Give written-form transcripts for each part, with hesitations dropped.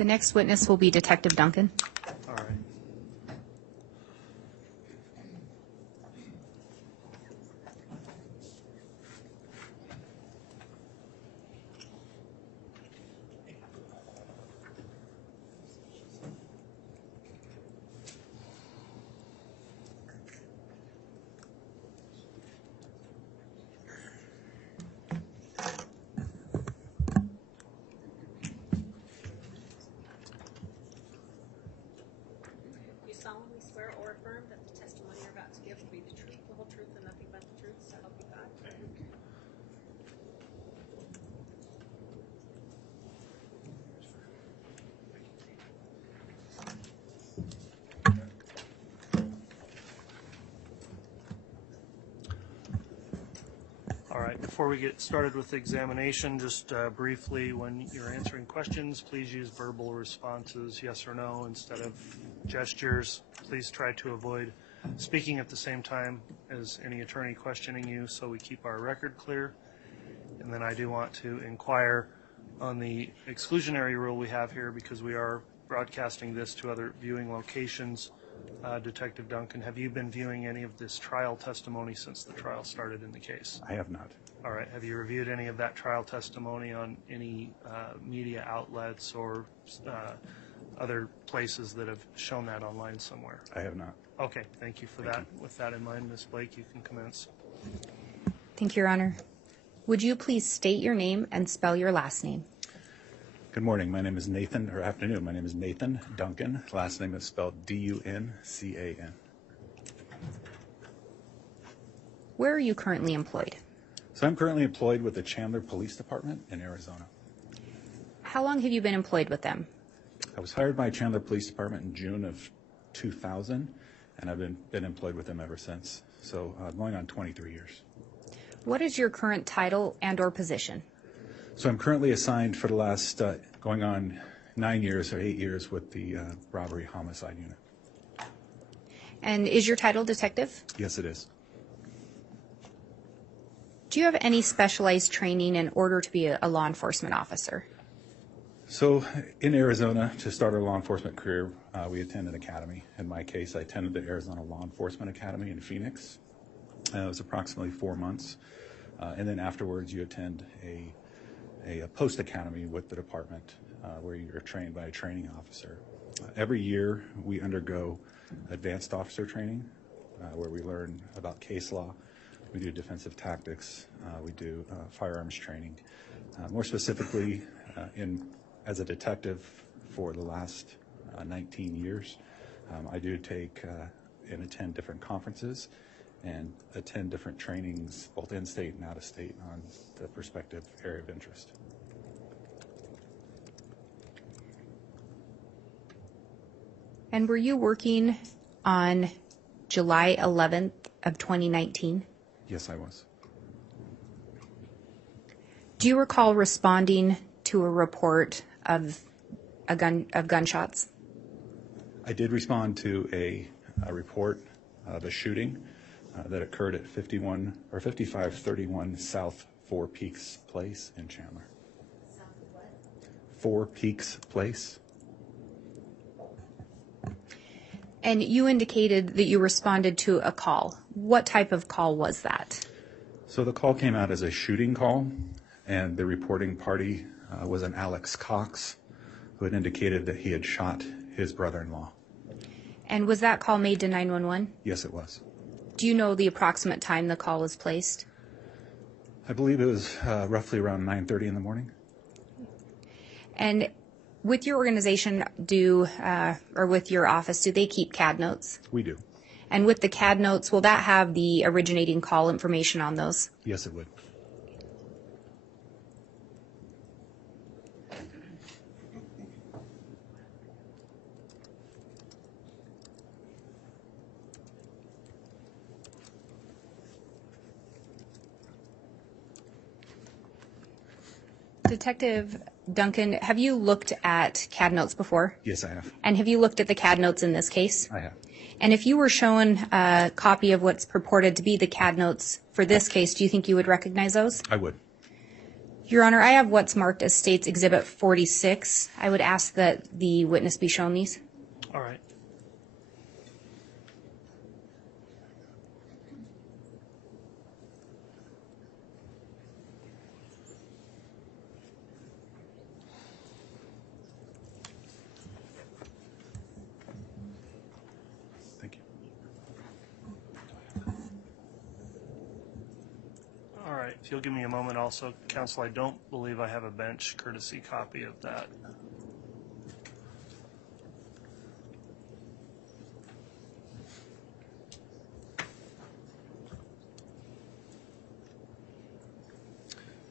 The next witness will be Detective Duncan. All right. You solemnly swear or affirm that the testimony you're about to give will be the truth, the whole truth, and nothing but the truth, so help you God? All right, before we get started with the examination, just briefly, when you're answering questions, please use verbal responses, yes or no, instead of gestures. Please try to avoid speaking at the same time as any attorney questioning you so we keep our record clear. And then I do want to inquire on the exclusionary rule we have here because we are broadcasting this to other viewing locations. Detective Duncan, have you been viewing any of this trial testimony since the trial started in the case? I have not. All right. Have you reviewed any of that trial testimony on any media outlets or other places that have shown that online somewhere? I have not. Okay. Thank you for that. With that in mind, Ms. Blake, you can commence. Thank you, Your Honor. Would you please state your name and spell your last name? Good morning. My name is Nathan, or afternoon. My name is Nathan Duncan. Last name is spelled D-U-N-C-A-N. Where are you currently employed? So I'm currently employed with the Chandler Police Department in Arizona. How long have you been employed with them? I was hired by Chandler Police Department in June of 2000, and I've been employed with them ever since. So going on 23 years. What is your current title and or position? So I'm currently assigned for the last going on 9 years or 8 years with the robbery homicide unit. And is your title detective? Yes, it is. Do you have any specialized training in order to be a law enforcement officer? So in Arizona, to start our law enforcement career, we attend an academy. In my case, I attended the Arizona Law Enforcement Academy in Phoenix. It was approximately 4 months. And then afterwards, you attend a post-academy with the department where you're trained by a training officer. Every year, we undergo advanced officer training where we learn about case law. We do defensive tactics. We do firearms training. More specifically, as a detective for the last 19 years, I do take and attend different conferences and attend different trainings, both in-state and out-of-state, on the prospective area of interest. And were you working on July 11th of 2019? Yes, I was. Do you recall responding to a report of gunshots? I did respond to a report of a shooting that occurred at 5531 South Four Peaks Place in Chandler. South what? Four Peaks Place. And you indicated that you responded to a call. What type of call was that? So the call came out as a shooting call, and the reporting party was an Alex Cox, who had indicated that he had shot his brother-in-law. And was that call made to 911? Yes, it was. Do you know the approximate time the call was placed? I believe it was roughly around 9:30 in the morning. And with your organization, or with your office, do they keep CAD notes? We do. And with the CAD notes, will that have the originating call information on those? Yes, it would. Detective Duncan, have you looked at CAD notes before? Yes, I have. And have you looked at the CAD notes in this case? I have. And if you were shown a copy of what's purported to be the CAD notes for this case, do you think you would recognize those? I would. Your Honor, I have what's marked as State's Exhibit 46. I would ask that the witness be shown these. All right. Thank you. All right. If you'll give me a moment also, counsel, I don't believe I have a bench courtesy copy of that.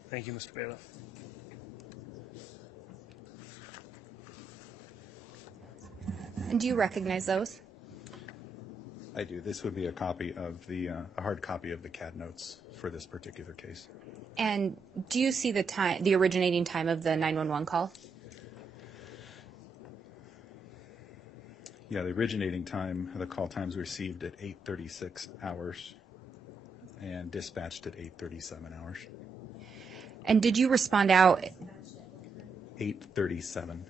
Thank you, Mr. Bailiff. And do you recognize those? I do. This would be a copy of a hard copy of the CAD notes for this particular case. And do you see the originating time of the 911 call? Yeah, the originating time, the call times received at 8:36 hours and dispatched at 8:37 hours. And did you respond out? 8:37.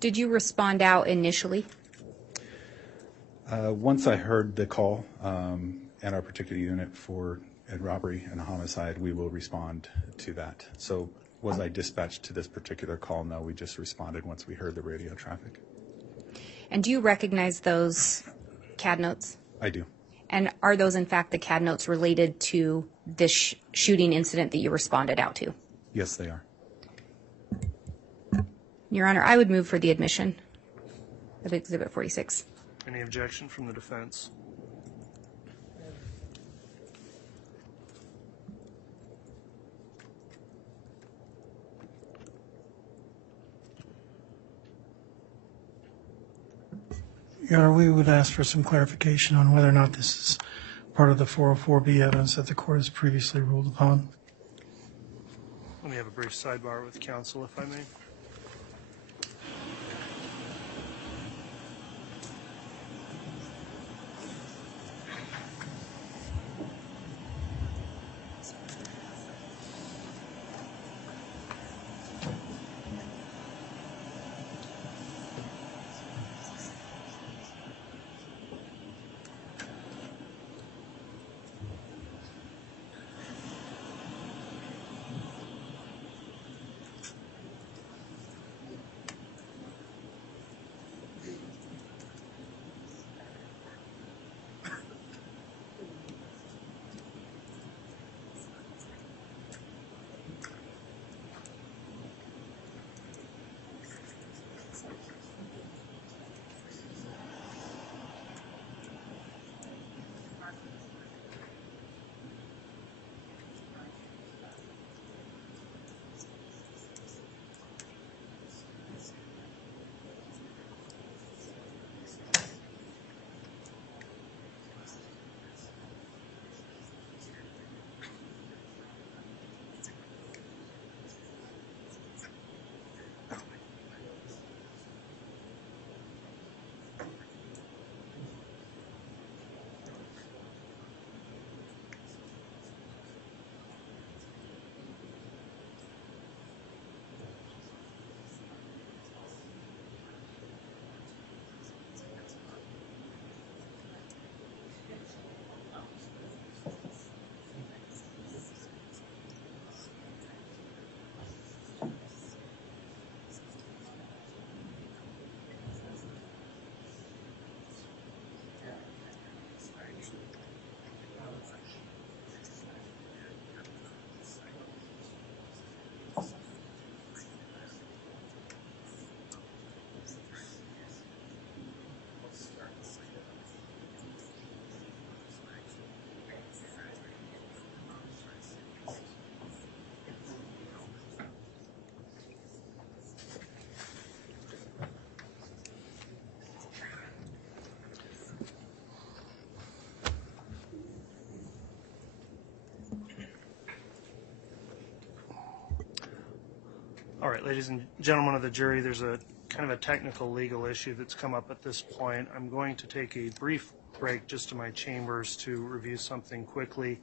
Did you respond out initially? Once I heard the call and our particular unit for a robbery and a homicide, we will respond to that. So was I dispatched to this particular call? No, we just responded once we heard the radio traffic. And do you recognize those CAD notes? I do. And are those, in fact, the CAD notes related to this shooting incident that you responded out to? Yes, they are. Your Honor, I would move for the admission of Exhibit 46. Any objection from the defense? Your Honor, we would ask for some clarification on whether or not this is part of the 404B evidence that the court has previously ruled upon. Let me have a brief sidebar with counsel, if I may. All right, ladies and gentlemen of the jury, there's a kind of a technical legal issue that's come up at this point. I'm going to take a brief break just to my chambers to review something quickly.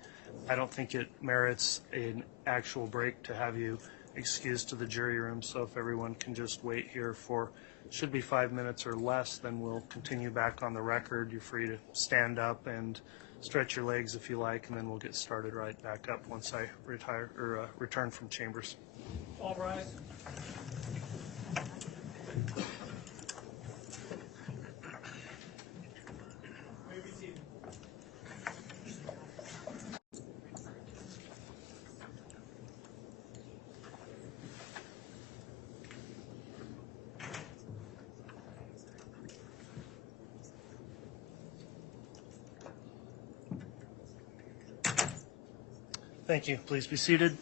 I don't think it merits an actual break to have you excused to the jury room, so if everyone can just wait here for, should be 5 minutes or less, then we'll continue back on the record. You're free to stand up and stretch your legs if you like, and then we'll get started right back up once I return from chambers. All rise. Thank you. Please be seated.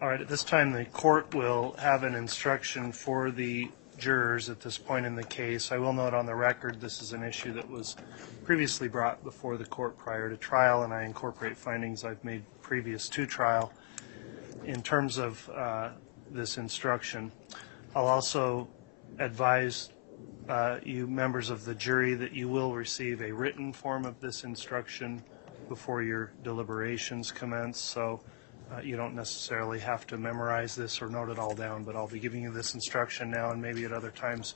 All right, at this time, the court will have an instruction for the jurors at this point in the case. I will note on the record this is an issue that was previously brought before the court prior to trial, and I incorporate findings I've made previous to trial. In terms of this instruction, I'll also advise you members of the jury that you will receive a written form of this instruction before your deliberations commence, so you don't necessarily have to memorize this or note it all down, but I'll be giving you this instruction now and maybe at other times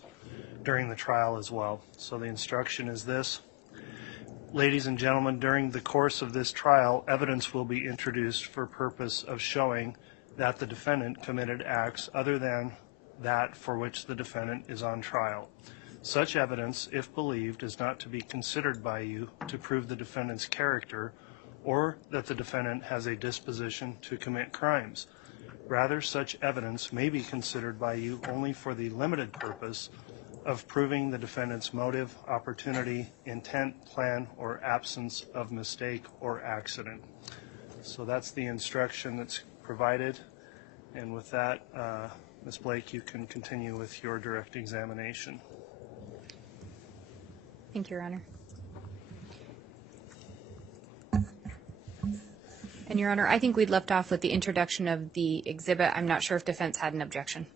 during the trial as well. So the instruction is this. Ladies and gentlemen, during the course of this trial, evidence will be introduced for purpose of showing that the defendant committed acts other than that for which the defendant is on trial. Such evidence, if believed, is not to be considered by you to prove the defendant's character or that the defendant has a disposition to commit crimes. Rather, such evidence may be considered by you only for the limited purpose of proving the defendant's motive, opportunity, intent, plan, or absence of mistake or accident. So that's the instruction that's provided. And with that, Ms. Blake, you can continue with your direct examination. Thank you, Your Honor. And Your Honor, I think we'd left off with the introduction of the exhibit. I'm not sure if defense had an objection.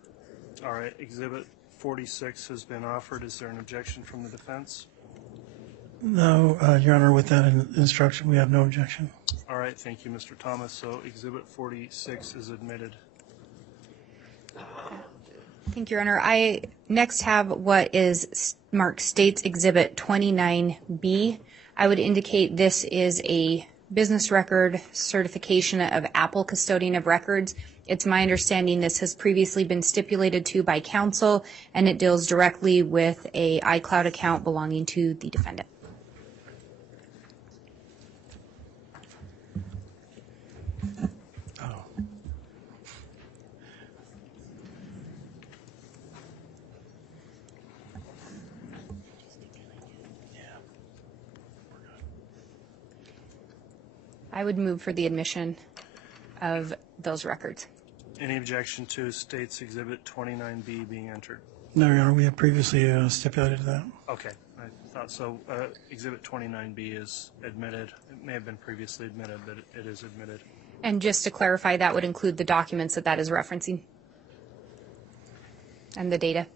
All right, Exhibit 46 has been offered. Is there an objection from the defense? No, Your Honor, with that instruction, we have no objection. All right, thank you, Mr. Thomas. So Exhibit 46 is admitted. Thank you, Your Honor. I next have what is marked State's Exhibit 29B. I would indicate this is a business record certification of Apple Custodian of Records. It's my understanding this has previously been stipulated to by counsel, and it deals directly with a iCloud account belonging to the defendant. Oh. I would move for the admission of those records. Any objection to State's Exhibit 29B being entered? No, Your Honor, we have previously stipulated that. Okay, I thought so. Exhibit 29B is admitted. It may have been previously admitted, but it is admitted. And just to clarify, that would include the documents that is referencing and the data.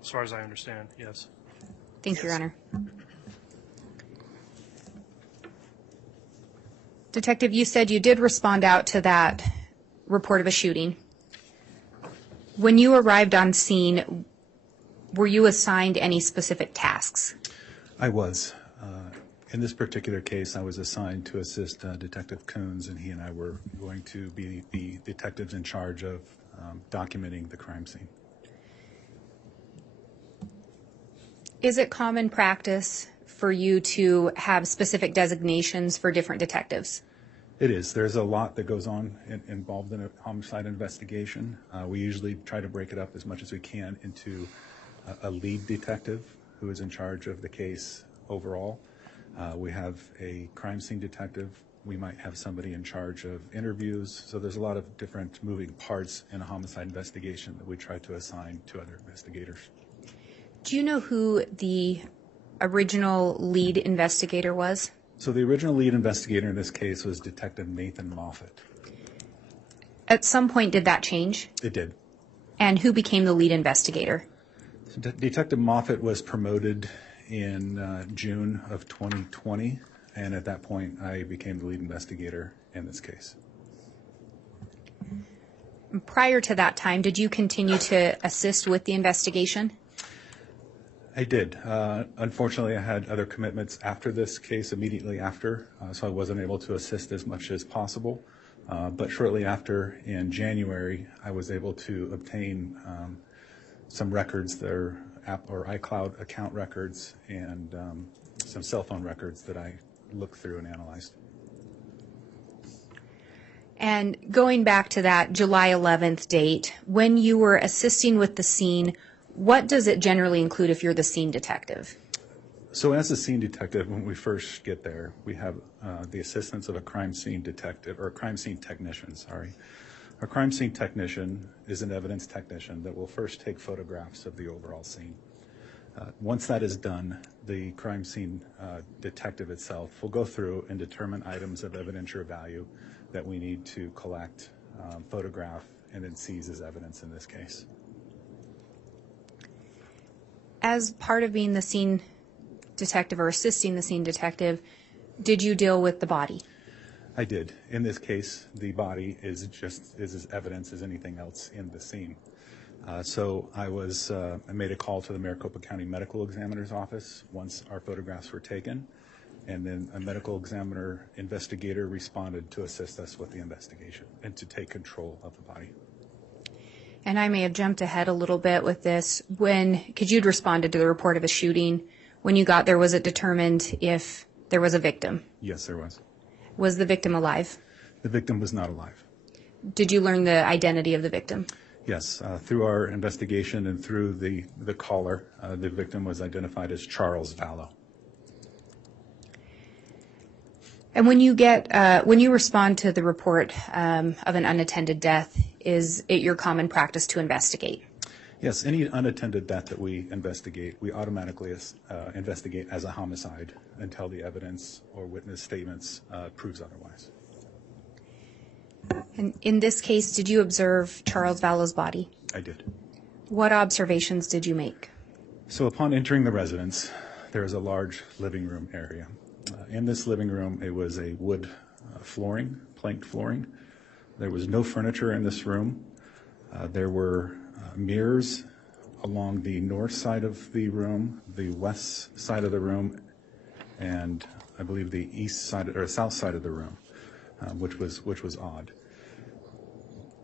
As far as I understand, yes. Thank you, Your Honor. Detective, you said you did respond out to that report of a shooting. When you arrived on scene, were you assigned any specific tasks? I was. In this particular case, I was assigned to assist Detective Coons, and he and I were going to be the detectives in charge of documenting the crime scene. Is it common practice for you to have specific designations for different detectives? It is. There's a lot that goes on involved in a homicide investigation. We usually try to break it up as much as we can into a lead detective who is in charge of the case overall. We have a crime scene detective. We might have somebody in charge of interviews. So there's a lot of different moving parts in a homicide investigation that we try to assign to other investigators. Do you know who the original lead investigator was? So the original lead investigator in this case was Detective Nathan Moffat. At some point, did that change? It did. And who became the lead investigator? So Detective Moffat was promoted in June of 2020, and at that point I became the lead investigator in this case. Prior to that time, did you continue to assist with the investigation? I did. Unfortunately, I had other commitments after this case, immediately after, so I wasn't able to assist as much as possible. But shortly after, in January, I was able to obtain some records that are or iCloud account records and some cell phone records that I looked through and analyzed. And going back to that July 11th date, when you were assisting with the scene, what does it generally include if you're the scene detective? So as a scene detective, when we first get there, we have the assistance of a crime scene detective, or a crime scene technician, sorry. A crime scene technician is an evidence technician that will first take photographs of the overall scene. Once that is done, the crime scene detective itself will go through and determine items of evidentiary value that we need to collect, photograph, and then seize as evidence in this case. As part of being the scene detective or assisting the scene detective, did you deal with the body? I did. In this case, the body is as evidence as anything else in the scene. So I made a call to the Maricopa County Medical Examiner's office once our photographs were taken, and then a medical examiner investigator responded to assist us with the investigation and to take control of the body. And I may have jumped ahead a little bit with this. Because you'd responded to the report of a shooting, when you got there, was it determined if there was a victim? Yes, there was. Was the victim alive? The victim was not alive. Did you learn the identity of the victim? Yes, through our investigation and through the caller, the victim was identified as Charles Vallow. And when you respond to the report of an unattended death, is it your common practice to investigate? Yes, any unattended death that we investigate, we automatically investigate as a homicide until the evidence or witness statements proves otherwise. And in this case, did you observe Charles Vallow's body? I did. What observations did you make? So upon entering the residence, there is a large living room area. In this living room, it was a wood flooring, planked flooring. There was no furniture in this room. There were mirrors along the north side of the room, the west side of the room, and I believe the east side or south side of the room, which was odd.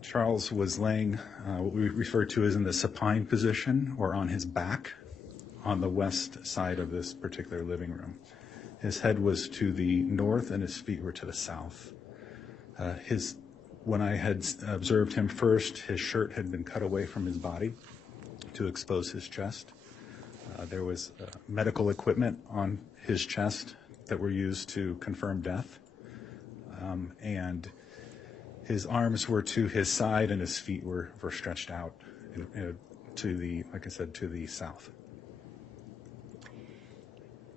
Charles was laying what we refer to as in the supine position or on his back on the west side of this particular living room. His head was to the north and his feet were to the south. When I had observed him first, his shirt had been cut away from his body to expose his chest. There was medical equipment on his chest that were used to confirm death. And his arms were to his side and his feet were stretched out to the south.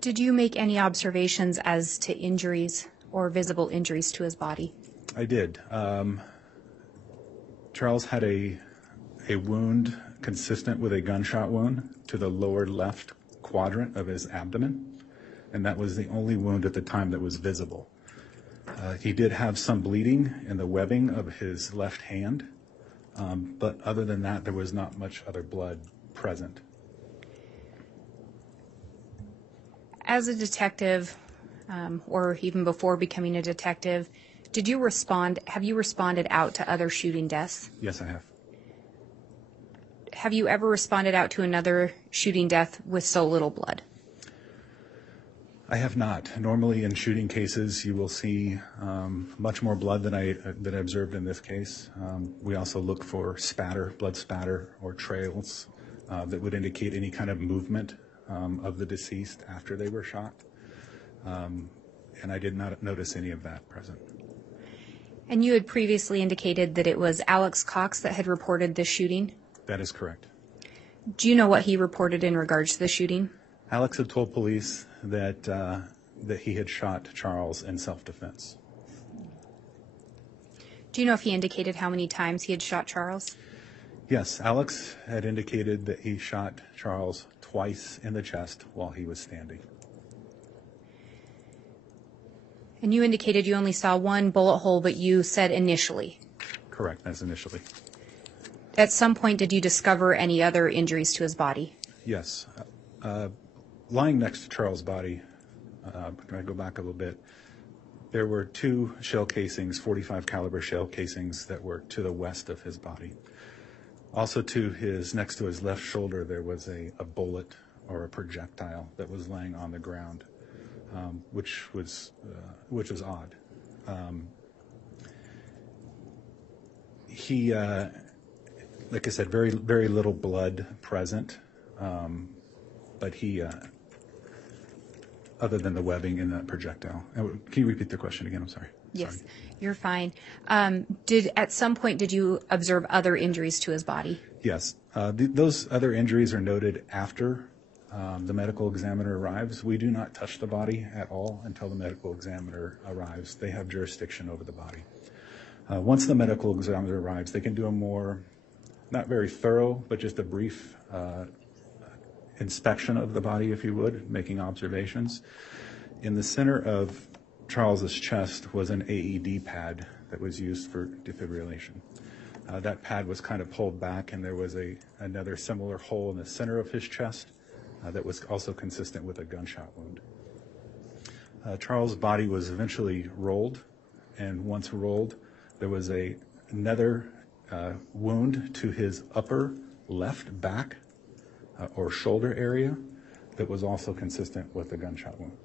Did you make any observations as to injuries or visible injuries to his body? I did. Charles had a wound consistent with a gunshot wound to the lower left quadrant of his abdomen, and that was the only wound at the time that was visible. He did have some bleeding in the webbing of his left hand, but other than that, there was not much other blood present. As a detective, or even before becoming a detective, have you responded out to other shooting deaths? Yes, I have. Have you ever responded out to another shooting death with so little blood? I have not. Normally in shooting cases, you will see much more blood than I observed in this case. We also look for blood spatter, or trails that would indicate any kind of movement of the deceased after they were shot. And I did not notice any of that present. And you had previously indicated that it was Alex Cox that had reported this shooting? That is correct. Do you know what he reported in regards to the shooting? Alex had told police that that he had shot Charles in self-defense. Do you know if he indicated how many times he had shot Charles? Yes, Alex had indicated that he shot Charles twice in the chest while he was standing. And you indicated you only saw one bullet hole, but you said initially. Correct, that's initially. At some point, did you discover any other injuries to his body? Yes. Lying next to Charles' body, can I go back a little bit? There were 2 shell casings, 45 caliber shell casings that were to the west of his body. Also next to his left shoulder, there was a bullet or a projectile that was laying on the ground, which was odd. He, like I said, very, very little blood present, but he, other than the webbing in that projectile. Can you repeat the question again? I'm sorry. Yes, Sorry. you're fine. At some point, did you observe other injuries to his body? Yes. Those other injuries are noted after the medical examiner arrives. We do not touch the body at all until the medical examiner arrives. They have jurisdiction over the body. Once the medical examiner arrives, they can do a more, not very thorough, but just a brief inspection of the body, if you would, making observations. In the center of Charles's chest was an AED pad that was used for defibrillation. That pad was kind of pulled back, and there was another similar hole in the center of his chest that was also consistent with a gunshot wound. Charles' body was eventually rolled, and once rolled, there was another wound to his upper left back or shoulder area that was also consistent with a gunshot wound.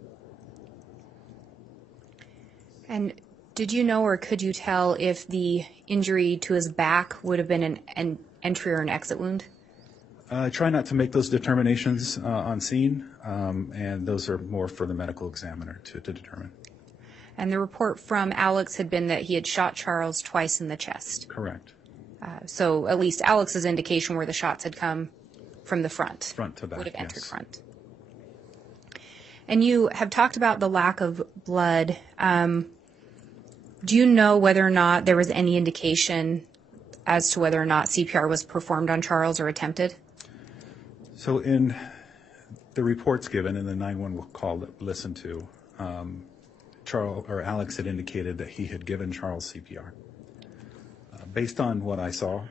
And did you know or could you tell if the injury to his back would have been an entry or an exit wound? I try not to make those determinations on scene, and those are more for the medical examiner to determine. And the report from Alex had been that he had shot Charles twice in the chest. Correct. So at least Alex's indication where the shots had come from the front. Front to back, would have entered yes. front. And you have talked about the lack of blood. Do you know whether or not there was any indication as to whether or not CPR was performed on Charles or attempted? So in the reports given in the 911 call that we listened to, Alex had indicated that he had given Charles CPR. Based on what I saw.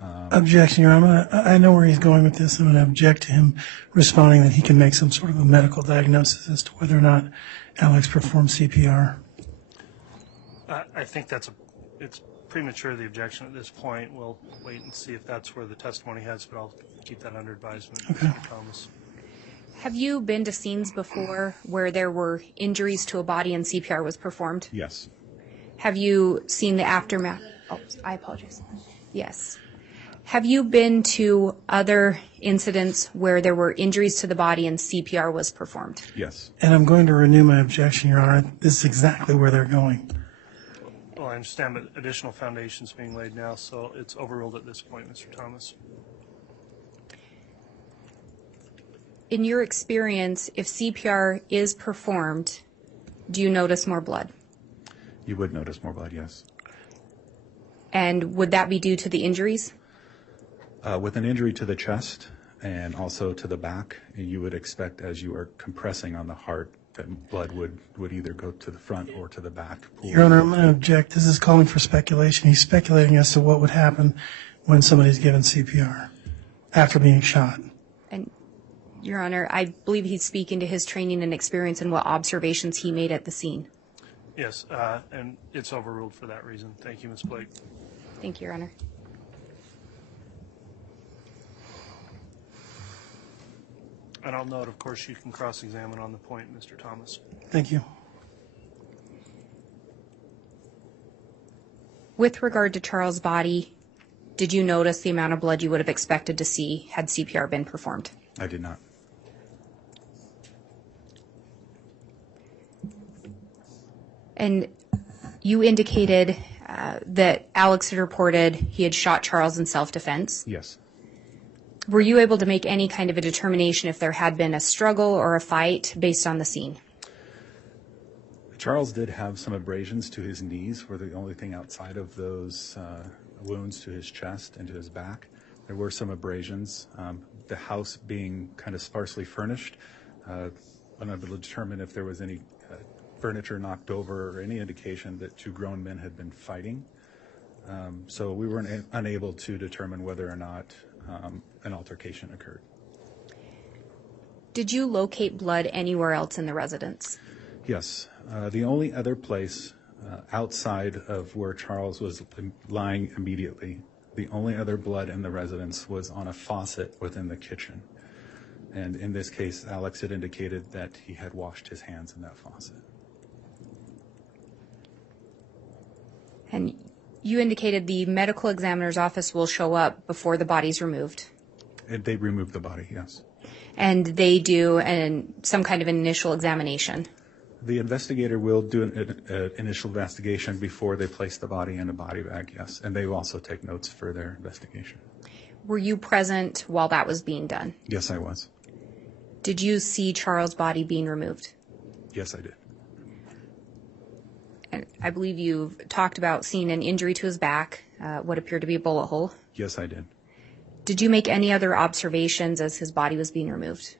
Objection, Your Honor. I know where he's going with this. I'm going to object to him responding that he can make some sort of a medical diagnosis as to whether or not Alex performed CPR. I think it's premature, the objection at this point. We'll wait and see if that's where the testimony heads, but I'll keep that under advisement. Okay. Mr. Thomas. Have you been to scenes before where there were injuries to a body and CPR was performed? Yes. Have you seen the aftermath? Oh, I apologize. Yes. Have you been to other incidents where there were injuries to the body and CPR was performed? Yes. And I'm going to renew my objection, Your Honor. This is exactly where they're going. Well, I understand, but additional foundations being laid now, so it's overruled at this point, Mr. Thomas. In your experience, if CPR is performed, do you notice more blood? You would notice more blood, yes. And would that be due to the injuries? With an injury to the chest and also to the back, you would expect as you are compressing on the heart that blood would either go to the front or to the back. Your Honor, I'm going to object. This is calling for speculation. He's speculating as to what would happen when somebody's given CPR after being shot. And, Your Honor, I believe he's speaking to his training and experience and what observations he made at the scene. Yes, and it's overruled for that reason. Thank you, Ms. Blake. Thank you, Your Honor. And I'll note, of course, you can cross-examine on the point, Mr. Thomas. Thank you. With regard to Charles' body, did you notice the amount of blood you would have expected to see had CPR been performed? I did not. And you indicated that Alex had reported he had shot Charles in self-defense. Yes. Were you able to make any kind of a determination if there had been a struggle or a fight based on the scene? Charles did have some abrasions to his knees, were the only thing outside of those wounds to his chest and to his back. There were some abrasions. The house being kind of sparsely furnished, unable to determine if there was any furniture knocked over or any indication that two grown men had been fighting. So we were unable to determine whether or not an altercation occurred. Did you locate blood anywhere else in the residence? Yes. The only other place outside of where Charles was lying immediately, the only other blood in the residence was on a faucet within the kitchen. And in this case, Alex had indicated that he had washed his hands in that faucet. And you indicated the medical examiner's office will show up before the body's removed. They removed the body, yes. And they do some kind of initial examination. The investigator will do an initial investigation before they place the body in a body bag, yes. And they will also take notes for their investigation. Were you present while that was being done? Yes, I was. Did you see Charles' body being removed? Yes, I did. And I believe you've talked about seeing an injury to his back, what appeared to be a bullet hole. Yes, I did. Did you make any other observations as his body was being removed?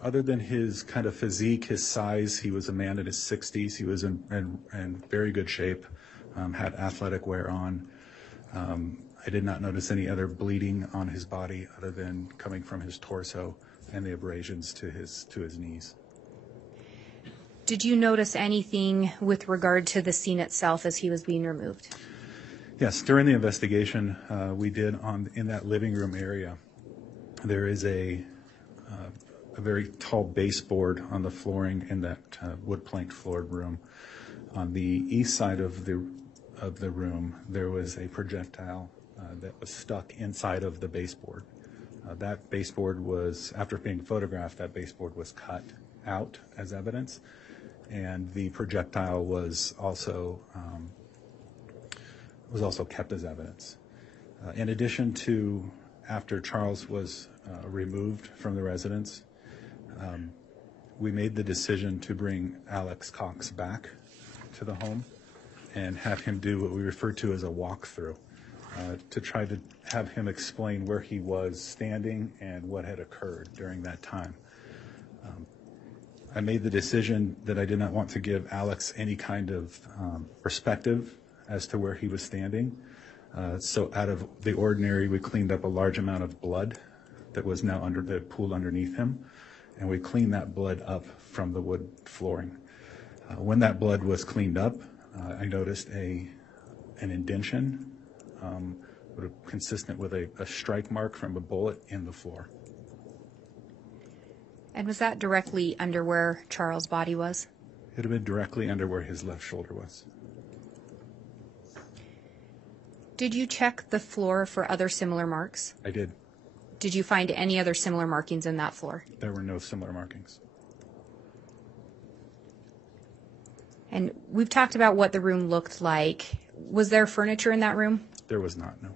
Other than his kind of physique, his size, he was a man in his 60s. He was in very good shape, had athletic wear on. I did not notice any other bleeding on his body other than coming from his torso and the abrasions to his knees. Did you notice anything with regard to the scene itself as he was being removed? Yes, during the investigation, we did in that living room area. There is a very tall baseboard on the flooring in that wood plank floored room. On the east side of the room, there was a projectile that was stuck inside of the baseboard. That baseboard was, after being photographed, that baseboard was cut out as evidence, and the projectile was also kept as evidence. In addition to, after Charles was removed from the residence, we made the decision to bring Alex Cox back to the home and have him do what we refer to as a walkthrough, to try to have him explain where he was standing and what had occurred during that time. I made the decision that I did not want to give Alex any kind of perspective as to where he was standing. So out of the ordinary, we cleaned up a large amount of blood that was now under the pool underneath him, and we cleaned that blood up from the wood flooring. When that blood was cleaned up, I noticed an indention consistent with a strike mark from a bullet in the floor. And was that directly under where Charles' body was? It had been directly under where his left shoulder was. Did you check the floor for other similar marks? I did. Did you find any other similar markings in that floor? There were no similar markings. And we've talked about what the room looked like. Was there furniture in that room? There was not, no.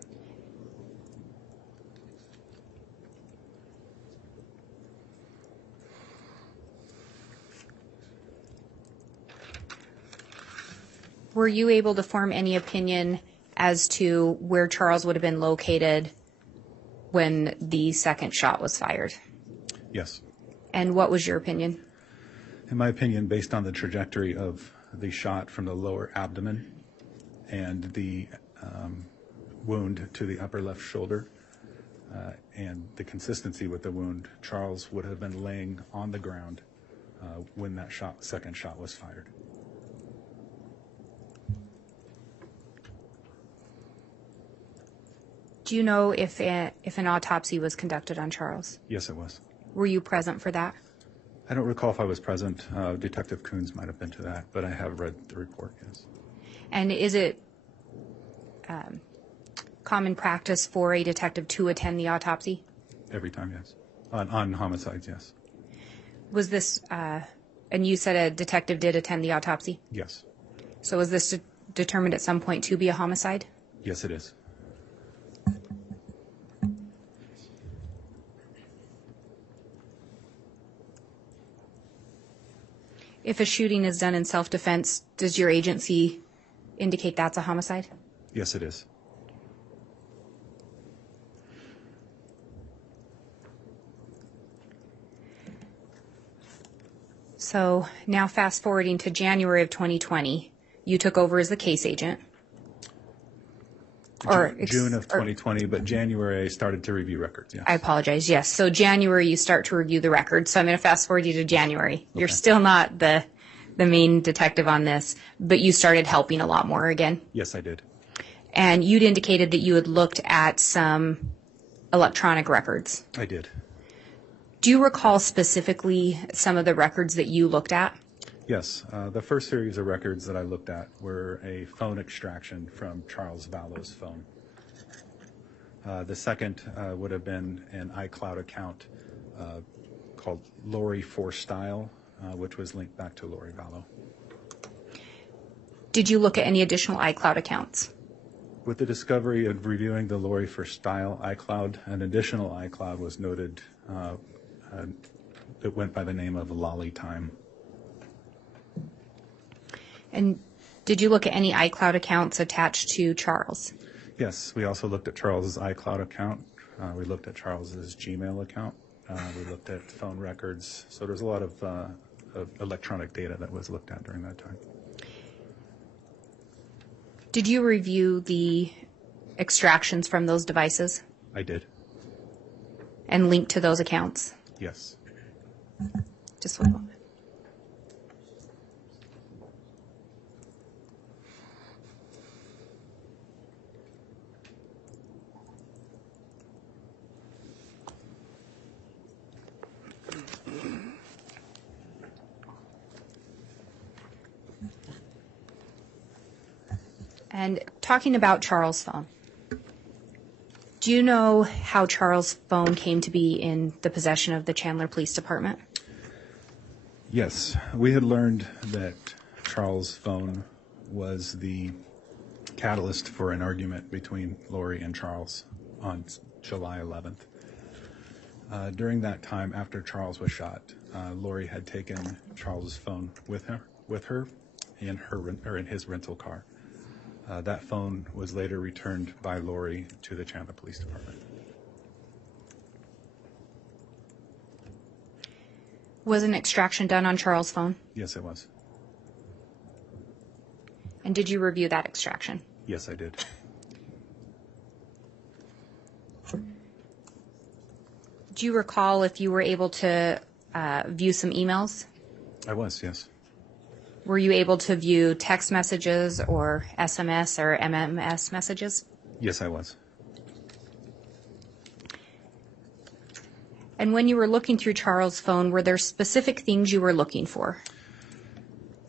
Were you able to form any opinion as to where Charles would have been located when the second shot was fired? Yes. And what was your opinion? In my opinion, based on the trajectory of the shot from the lower abdomen and the wound to the upper left shoulder and the consistency with the wound, Charles would have been laying on the ground when that second shot was fired. Do you know if an autopsy was conducted on Charles? Yes, it was. Were you present for that? I don't recall if I was present. Detective Coons might have been to that, but I have read the report, yes. And is it common practice for a detective to attend the autopsy? Every time, yes. On homicides, yes. Was this, and you said a detective did attend the autopsy? Yes. So was this determined at some point to be a homicide? Yes, it is. If a shooting is done in self-defense, does your agency indicate that's a homicide? Yes, it is. So now fast forwarding to January of 2020, you took over as the case agent. June of 2020, but January I started to review records, yes. I apologize, yes. So January you start to review the records. So I'm going to fast forward you to January. You're still not the main detective on this, but you started helping a lot more again. Yes, I did. And you'd indicated that you had looked at some electronic records. I did. Do you recall specifically some of the records that you looked at? Yes. The first series of records that I looked at were a phone extraction from Charles Vallow's phone. The second would have been an iCloud account called Lori for Style, which was linked back to Lori Vallow. Did you look at any additional iCloud accounts? With the discovery of reviewing the Lori for Style iCloud, an additional iCloud was noted that went by the name of Lolly Time. And did you look at any iCloud accounts attached to Charles? Yes, we also looked at Charles's iCloud account. We looked at Charles's Gmail account. We looked at phone records. So there's a lot of electronic data that was looked at during that time. Did you review the extractions from those devices I did. and link to those accounts? Yes. Just one moment. And talking about Charles' phone, do you know how Charles' phone came to be in the possession of the Chandler Police Department? Yes, we had learned that Charles' phone was the catalyst for an argument between Lori and Charles on July 11th. During that time, after Charles was shot, Lori had taken Charles' phone with her in his rental car. That phone was later returned by Lori to the Chandler Police Department. Was an extraction done on Charles' phone? Yes, it was. And did you review that extraction? Yes, I did. Do you recall if you were able to view some emails? I was, yes. Were you able to view text messages or SMS or MMS messages? Yes, I was. And when you were looking through Charles' phone, were there specific things you were looking for?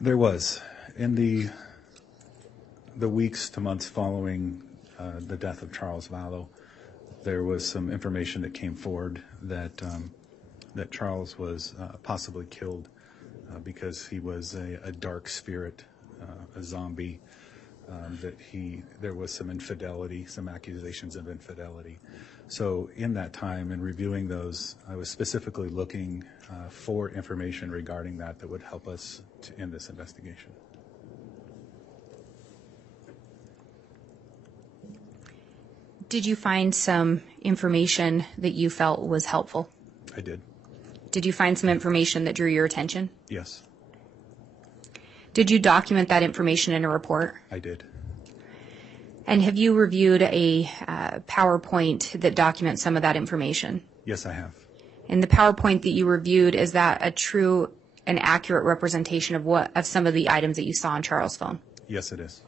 There was. In the weeks to months following the death of Charles Vallow, there was some information that came forward that Charles was possibly killed because he was a dark spirit, a zombie, there was some infidelity, some accusations of infidelity. So in that time, in reviewing those, I was specifically looking for information regarding that would help us in this investigation. Did you find some information that you felt was helpful? I did. Did you find some information that drew your attention? Yes, Did you document that information in a report? I did. And have you reviewed a PowerPoint that documents some of that information? Yes, I have. And the PowerPoint that you reviewed, is that a true and accurate representation of some of the items that you saw on Charles' phone? Yes, it is.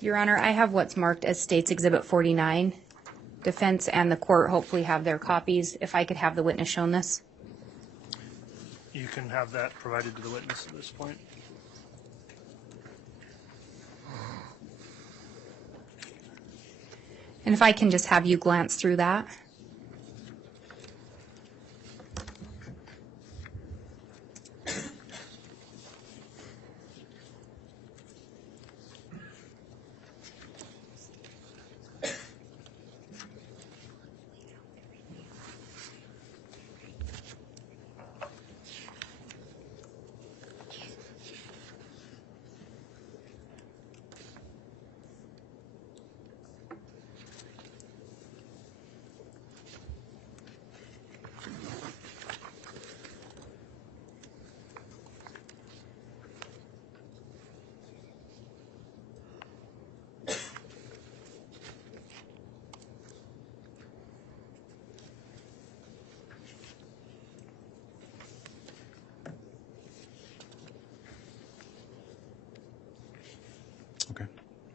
Your Honor, I have what's marked as State's Exhibit 49. Defense and the court hopefully have their copies. If I could have the witness shown this. You can have that provided to the witness at this point. And if I can just have you glance through that.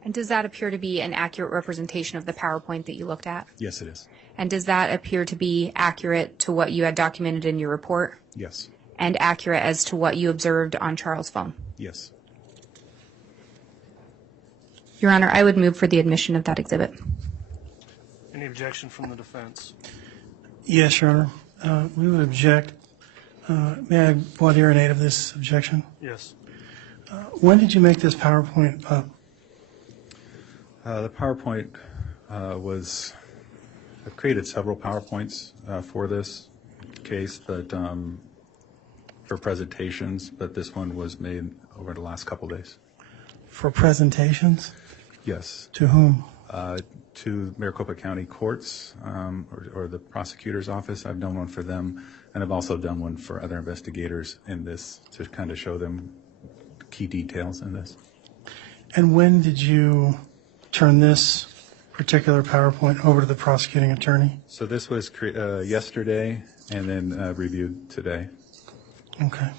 And does that appear to be an accurate representation of the PowerPoint that you looked at? Yes, it is. And does that appear to be accurate to what you had documented in your report? Yes. And accurate as to what you observed on Charles' phone? Yes. Your Honor, I would move for the admission of that exhibit. Any objection from the defense? Yes, Your Honor. We would object. May I voir dire of this objection? Yes. When did you make this PowerPoint up? The PowerPoint was, I've created several PowerPoints for this case, but for presentations, but this one was made over the last couple days. For presentations? Yes. To whom? To Maricopa County courts or the prosecutor's office. I've done one for them, and I've also done one for other investigators in this to kind of show them key details in this. And when did you turn this particular PowerPoint over to the prosecuting attorney? So this was yesterday and then reviewed today. Okay.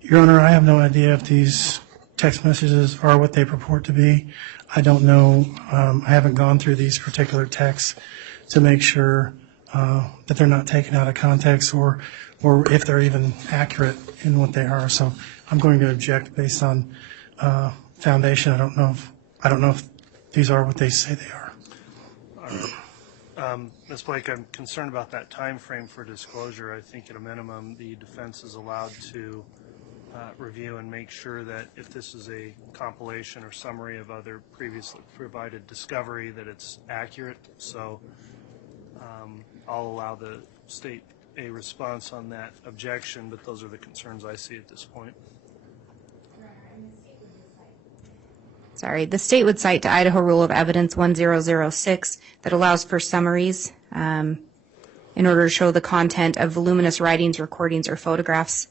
Your Honor, I have no idea if these text messages are what they purport to be. I don't know. I haven't gone through these particular texts to make sure that they're not taken out of context or if they're even accurate in what they are. So I'm going to object based on foundation. I don't know if these are what they say they are. Ms. Blake, I'm concerned about that time frame for disclosure. I think at a minimum the defense is allowed to review and make sure that if this is a compilation or summary of other previously provided discovery that it's accurate. So I'll allow the state a response on that objection, but those are the concerns I see at this point. Sorry, the state would cite to Idaho Rule of Evidence 1006 that allows for summaries in order to show the content of voluminous writings, recordings, or photographs.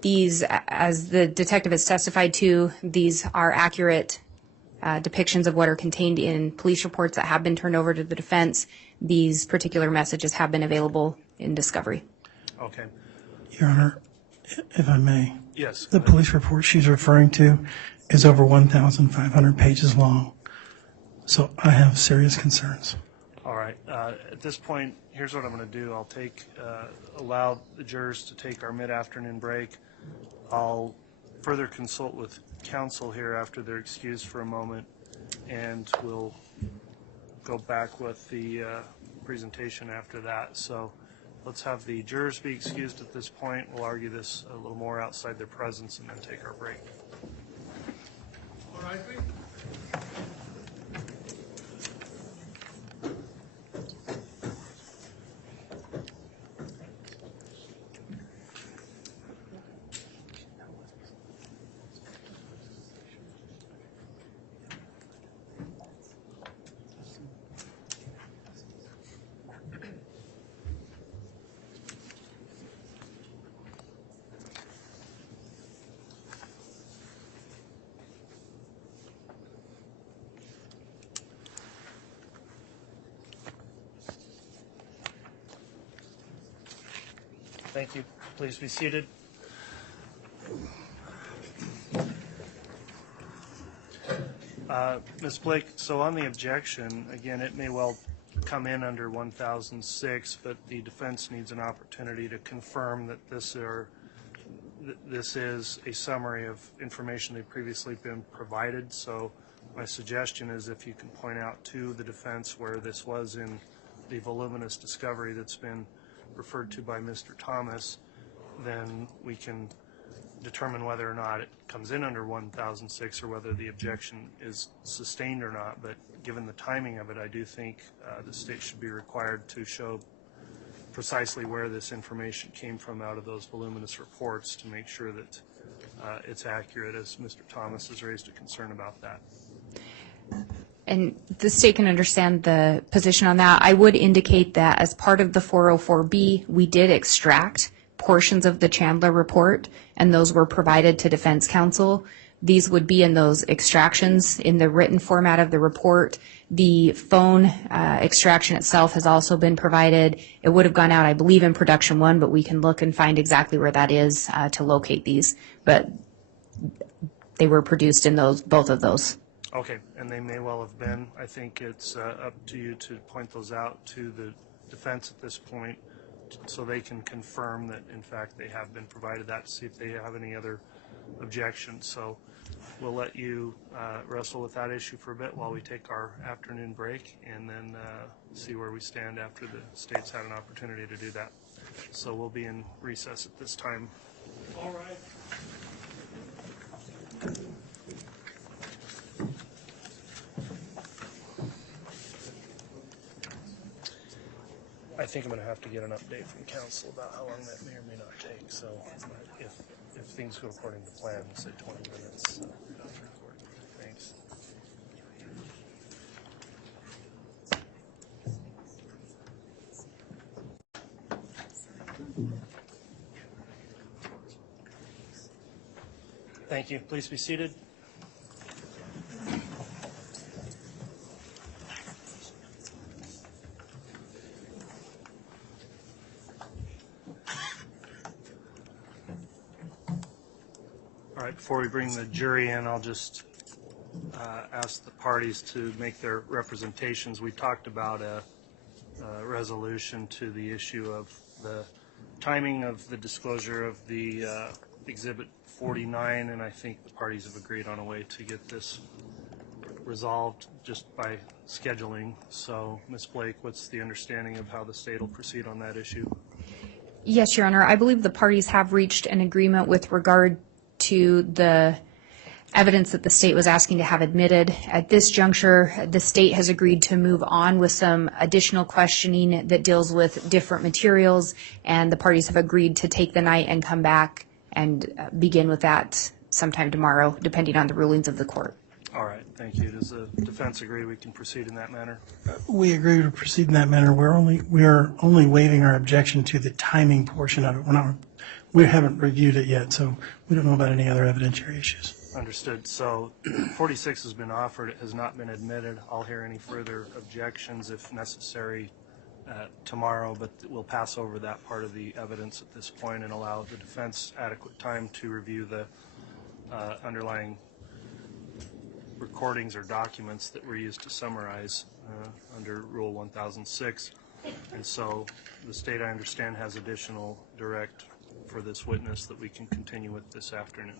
These, as the detective has testified to, these are accurate depictions of what are contained in police reports that have been turned over to the defense. These particular messages have been available in discovery. Okay. Your Honor, if I may. Yes. The police report she's referring to is over 1,500 pages long. So I have serious concerns. All right. At this point, here's what I'm going to do. I'll allow the jurors to take our mid-afternoon break. I'll further consult with counsel here after they're excused for a moment, and we'll go back with the presentation after that. So let's have the jurors be excused at this point. We'll argue this a little more outside their presence and then take our break. All right. Thank you. Please be seated. Ms. Blake, so on the objection, again, it may well come in under 1006, but the defense needs an opportunity to confirm that this is a summary of information they've previously been provided. So my suggestion is if you can point out to the defense where this was in the voluminous discovery that's been referred to by Mr. Thomas, then we can determine whether or not it comes in under 1006 or whether the objection is sustained or not. But given the timing of it, I do think the state should be required to show precisely where this information came from out of those voluminous reports to make sure that it's accurate, as Mr. Thomas has raised a concern about that. And the state can understand the position on that. I would indicate that as part of the 404B, we did extract portions of the Chandler report, and those were provided to defense counsel. These would be in those extractions in the written format of the report. The phone extraction itself has also been provided. It would have gone out, I believe, in production 1, but we can look and find exactly where that is to locate these. But they were produced in both of those. Okay, and they may well have been. I think it's up to you to point those out to the defense at this point so they can confirm that, in fact, they have been provided that to see if they have any other objections. So we'll let you wrestle with that issue for a bit while we take our afternoon break and then see where we stand after the state's had an opportunity to do that. So we'll be in recess at this time. All right. I think I'm going to have to get an update from council about how long that may or may not take. So if things go according to plan, we'll say 20 minutes. Thanks. Thank you. Please be seated. All right, before we bring the jury in, I'll just ask the parties to make their representations. We talked about a resolution to the issue of the timing of the disclosure of the Exhibit 49, and I think the parties have agreed on a way to get this resolved just by scheduling. So, Ms. Blake, what's the understanding of how the state will proceed on that issue? Yes, Your Honor. I believe the parties have reached an agreement with regard to the evidence that the state was asking to have admitted. At this juncture, the state has agreed to move on with some additional questioning that deals with different materials, and the parties have agreed to take the night and come back and begin with that sometime tomorrow, depending on the rulings of the court. All right, thank you. Does the defense agree we can proceed in that manner? We agree to proceed in that manner. We are only waiving our objection to the timing portion of it. We haven't reviewed it yet, so we don't know about any other evidentiary issues. Understood. So 46 has been offered. It has not been admitted. I'll hear any further objections if necessary tomorrow, but we'll pass over that part of the evidence at this point and allow the defense adequate time to review the underlying recordings or documents that were used to summarize under Rule 1006. And so the state, I understand, has additional direct for this witness that we can continue with this afternoon.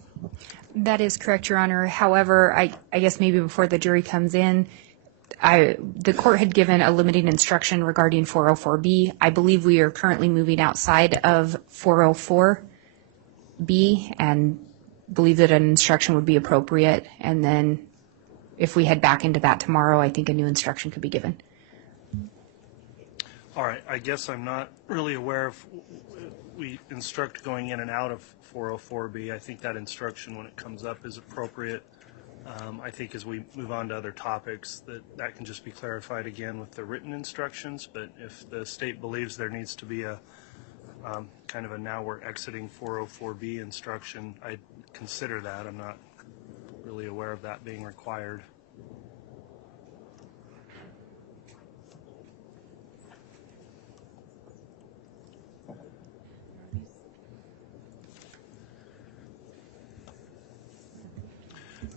That is correct, Your Honor. However, I guess maybe before the jury comes in, the court had given a limiting instruction regarding 404B. I believe we are currently moving outside of 404B and believe that an instruction would be appropriate. And then if we head back into that tomorrow, I think a new instruction could be given. All right. I guess I'm not really aware if we instruct going in and out of 404B. I think that instruction, when it comes up, is appropriate. I think as we move on to other topics, that can just be clarified again with the written instructions. But if the state believes there needs to be a kind of a now we're exiting 404B instruction, I'd consider that. I'm not really aware of that being required.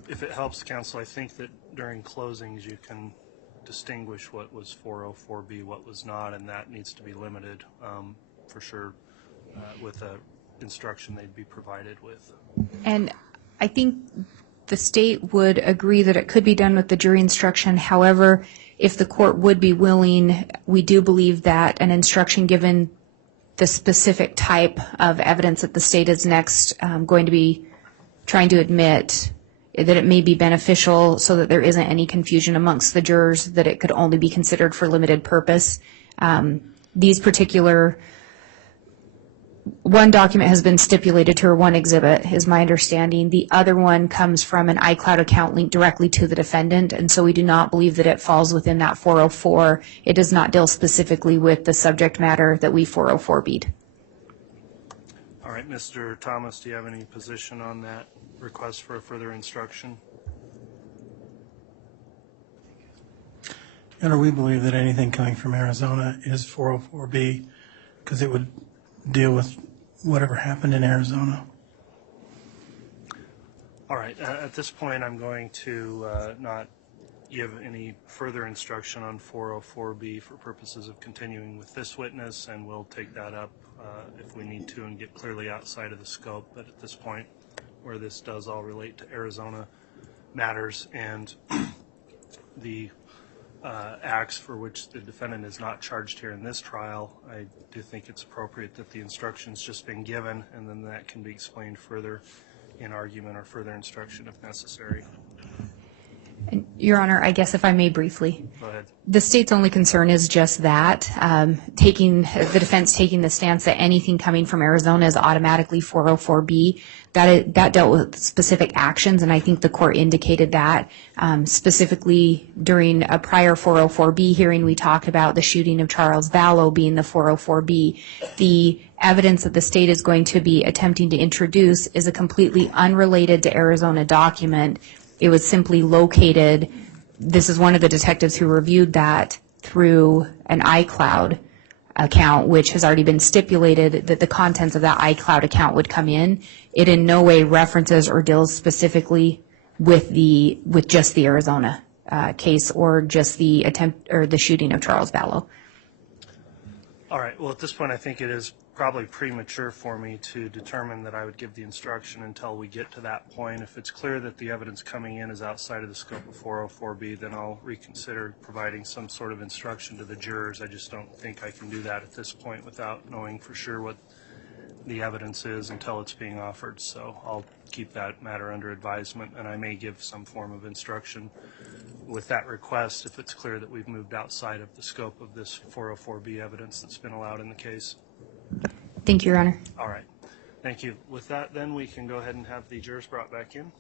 If it helps, counsel, I think that during closings you can distinguish what was 404B, what was not, and that needs to be limited for sure with a instruction they'd be provided with. And I think the state would agree that it could be done with the jury instruction. However, if the court would be willing, we do believe that an instruction given the specific type of evidence that the state is next going to be trying to admit, that it may be beneficial so that there isn't any confusion amongst the jurors that it could only be considered for limited purpose. These particular, one document has been stipulated to, or one exhibit is my understanding. The other one comes from an iCloud account linked directly to the defendant, and so we do not believe that it falls within that 404. It does not deal specifically with the subject matter that we 404B'd. All right, Mr. Thomas, do you have any position on that request for a further instruction? Your Honor, we believe that anything coming from Arizona is 404B because it would deal with whatever happened in Arizona. All right. At this point, I'm going to not give any further instruction on 404B for purposes of continuing with this witness, and we'll take that up if we need to and get clearly outside of the scope. But at this point, where this does all relate to Arizona matters and the acts for which the defendant is not charged here in this trial, I do think it's appropriate that the instruction's just been given, and then that can be explained further in argument or further instruction if necessary. And, Your Honor, I guess if I may briefly. Go ahead. The state's only concern is just that, the defense taking the stance that anything coming from Arizona is automatically 404B. That dealt with specific actions, and I think the court indicated that. Specifically, during a prior 404B hearing, we talked about the shooting of Charles Vallow being the 404B. The evidence that the state is going to be attempting to introduce is a completely unrelated to Arizona document. It was simply located. This is one of the detectives who reviewed that through an iCloud account, which has already been stipulated that the contents of that iCloud account would come in. It in no way references or deals specifically with just the Arizona case or just the attempt or the shooting of Charles Vallow. All right. Well, at this point, I think it is probably premature for me to determine that I would give the instruction until we get to that point. If it's clear that the evidence coming in is outside of the scope of 404B, then I'll reconsider providing some sort of instruction to the jurors. I just don't think I can do that at this point without knowing for sure what the evidence is until it's being offered. So I'll keep that matter under advisement, and I may give some form of instruction with that request if it's clear that we've moved outside of the scope of this 404B evidence that's been allowed in the case. Thank you, Your Honor. All right. Thank you. With that, then, we can go ahead and have the jurors brought back in.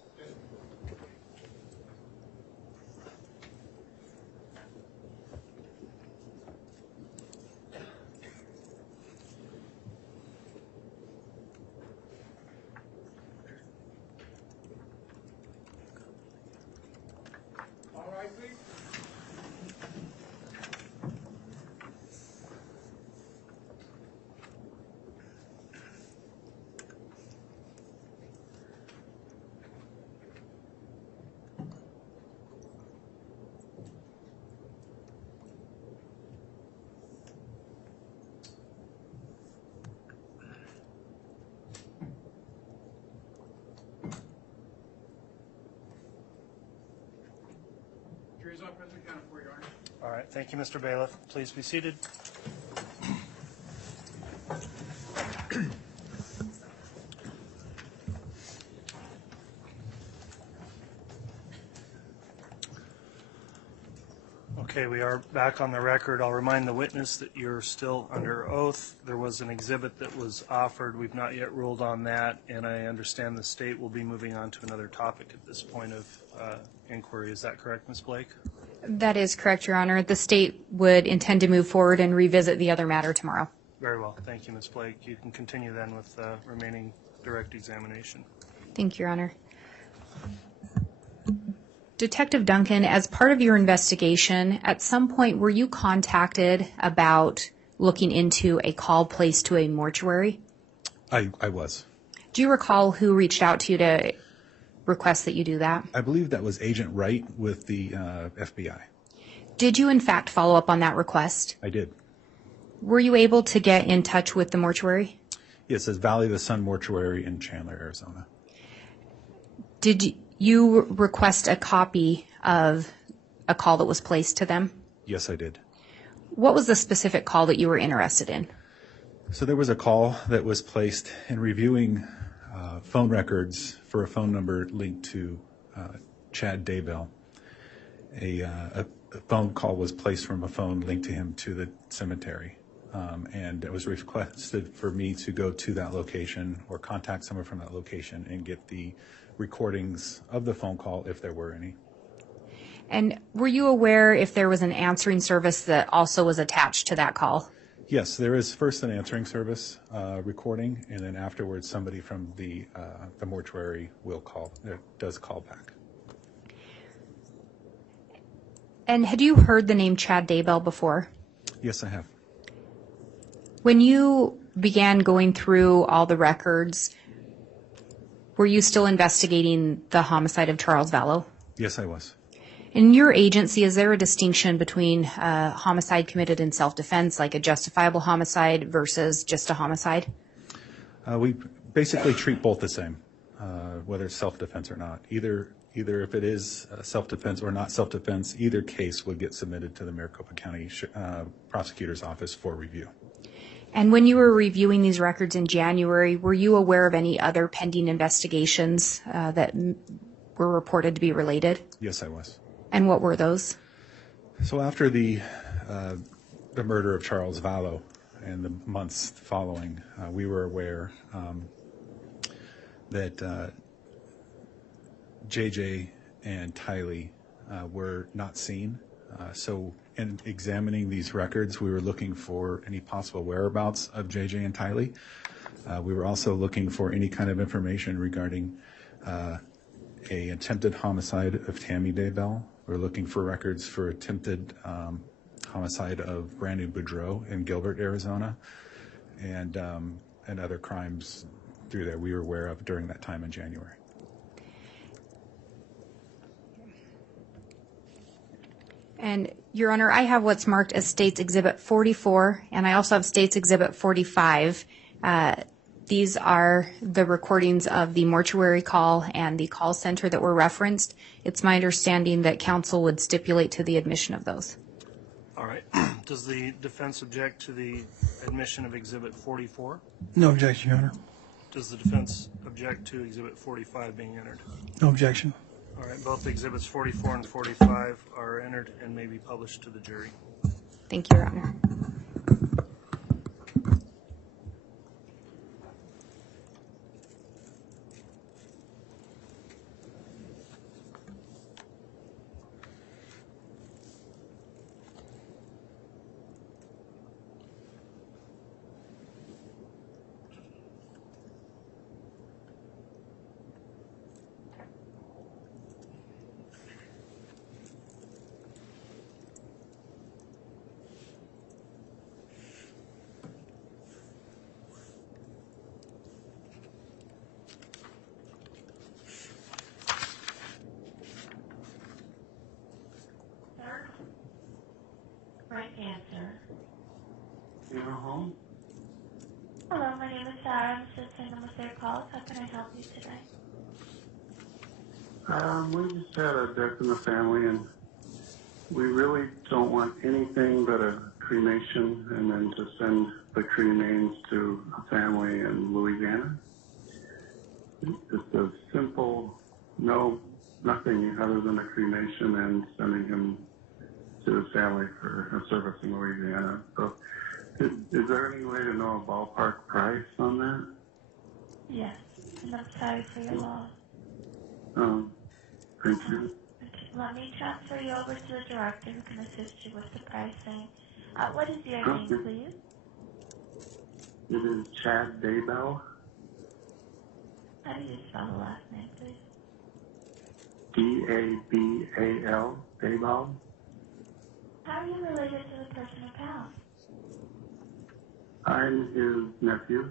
All right, please. Jury's up as accounted for, Your Honor. All right. Thank you, Mr. Bailiff. Please be seated. Okay, we are back on the record. I'll remind the witness that you're still under oath. There was an exhibit that was offered. We've not yet ruled on that, and I understand the state will be moving on to another topic at this point of inquiry. Is that correct, Ms. Blake? That is correct, Your Honor. The state would intend to move forward and revisit the other matter tomorrow. Very well. Thank you, Ms. Blake. You can continue then with remaining direct examination. Thank you, Your Honor. Detective Duncan, as part of your investigation, at some point were you contacted about looking into a call placed to a mortuary? I was. Do you recall who reached out to you to request that you do that? I believe that was Agent Wright with the FBI. Did you in fact follow up on that request? I did. Were you able to get in touch with the mortuary? Yes, it says Valley of the Sun Mortuary in Chandler, Arizona. Did you request a copy of a call that was placed to them? Yes, I did. What was the specific call that you were interested in? So there was a call that was placed in reviewing phone records for a phone number linked to Chad Daybell. A phone call was placed from a phone linked to him to the cemetery. And it was requested for me to go to that location or contact someone from that location and get the recordings of the phone call if there were any. And were you aware if there was an answering service that also was attached to that call? Yes, there is first an answering service recording, and then afterwards somebody from the mortuary does call back. And had you heard the name Chad Daybell before? Yes, I have. When When you began going through all the records, Were you still investigating the homicide of Charles Vallow? Yes, I was. In your agency, is there a distinction between homicide committed in self-defense, like a justifiable homicide, versus just a homicide? We basically treat both the same, whether it's self-defense or not. Either if it is self-defense or not self-defense, either case would get submitted to the Maricopa County Prosecutor's Office for review. And when you were reviewing these records in January, were you aware of any other pending investigations that were reported to be related? Yes, I was. And what were those? So after the murder of Charles Vallow and the months following, we were aware that JJ and Tylee were not seen. So in examining these records, we were looking for any possible whereabouts of JJ and Tylee. We were also looking for any kind of information regarding a attempted homicide of Tammy Daybell. We're looking for records for attempted homicide of Brandon Boudreau in Gilbert, Arizona, and other crimes through there we were aware of during that time in January. And, Your Honor, I have what's marked as States Exhibit 44, and I also have States Exhibit 45. These are the recordings of the mortuary call and the call center that were referenced. It's my understanding that counsel would stipulate to the admission of those. All right. Does the defense object to the admission of Exhibit 44? No objection, Your Honor. Does the defense object to Exhibit 45 being entered? No objection. All right. Both Exhibits 44 and 45 are entered and may be published to the jury. Thank you, Your Honor. Right answer. You know home? Hello, my name is Sarah. I'm assisting on the third call. How can I help you today? We just had a death in the family, and we really don't want anything but a cremation and then to send the cremains to a family in Louisiana. Just a simple, nothing other than a cremation and sending him to his family for a service in Louisiana. So is there any way to know a ballpark price on that? Yes, and I'm sorry for your loss. Thank you. Let me transfer you over to the director who can assist you with the pricing. What is your name, please? It is Chad Daybell. How do you spell the last name, please? Dabal, Daybell. How are you related to the person who passed? I'm his nephew.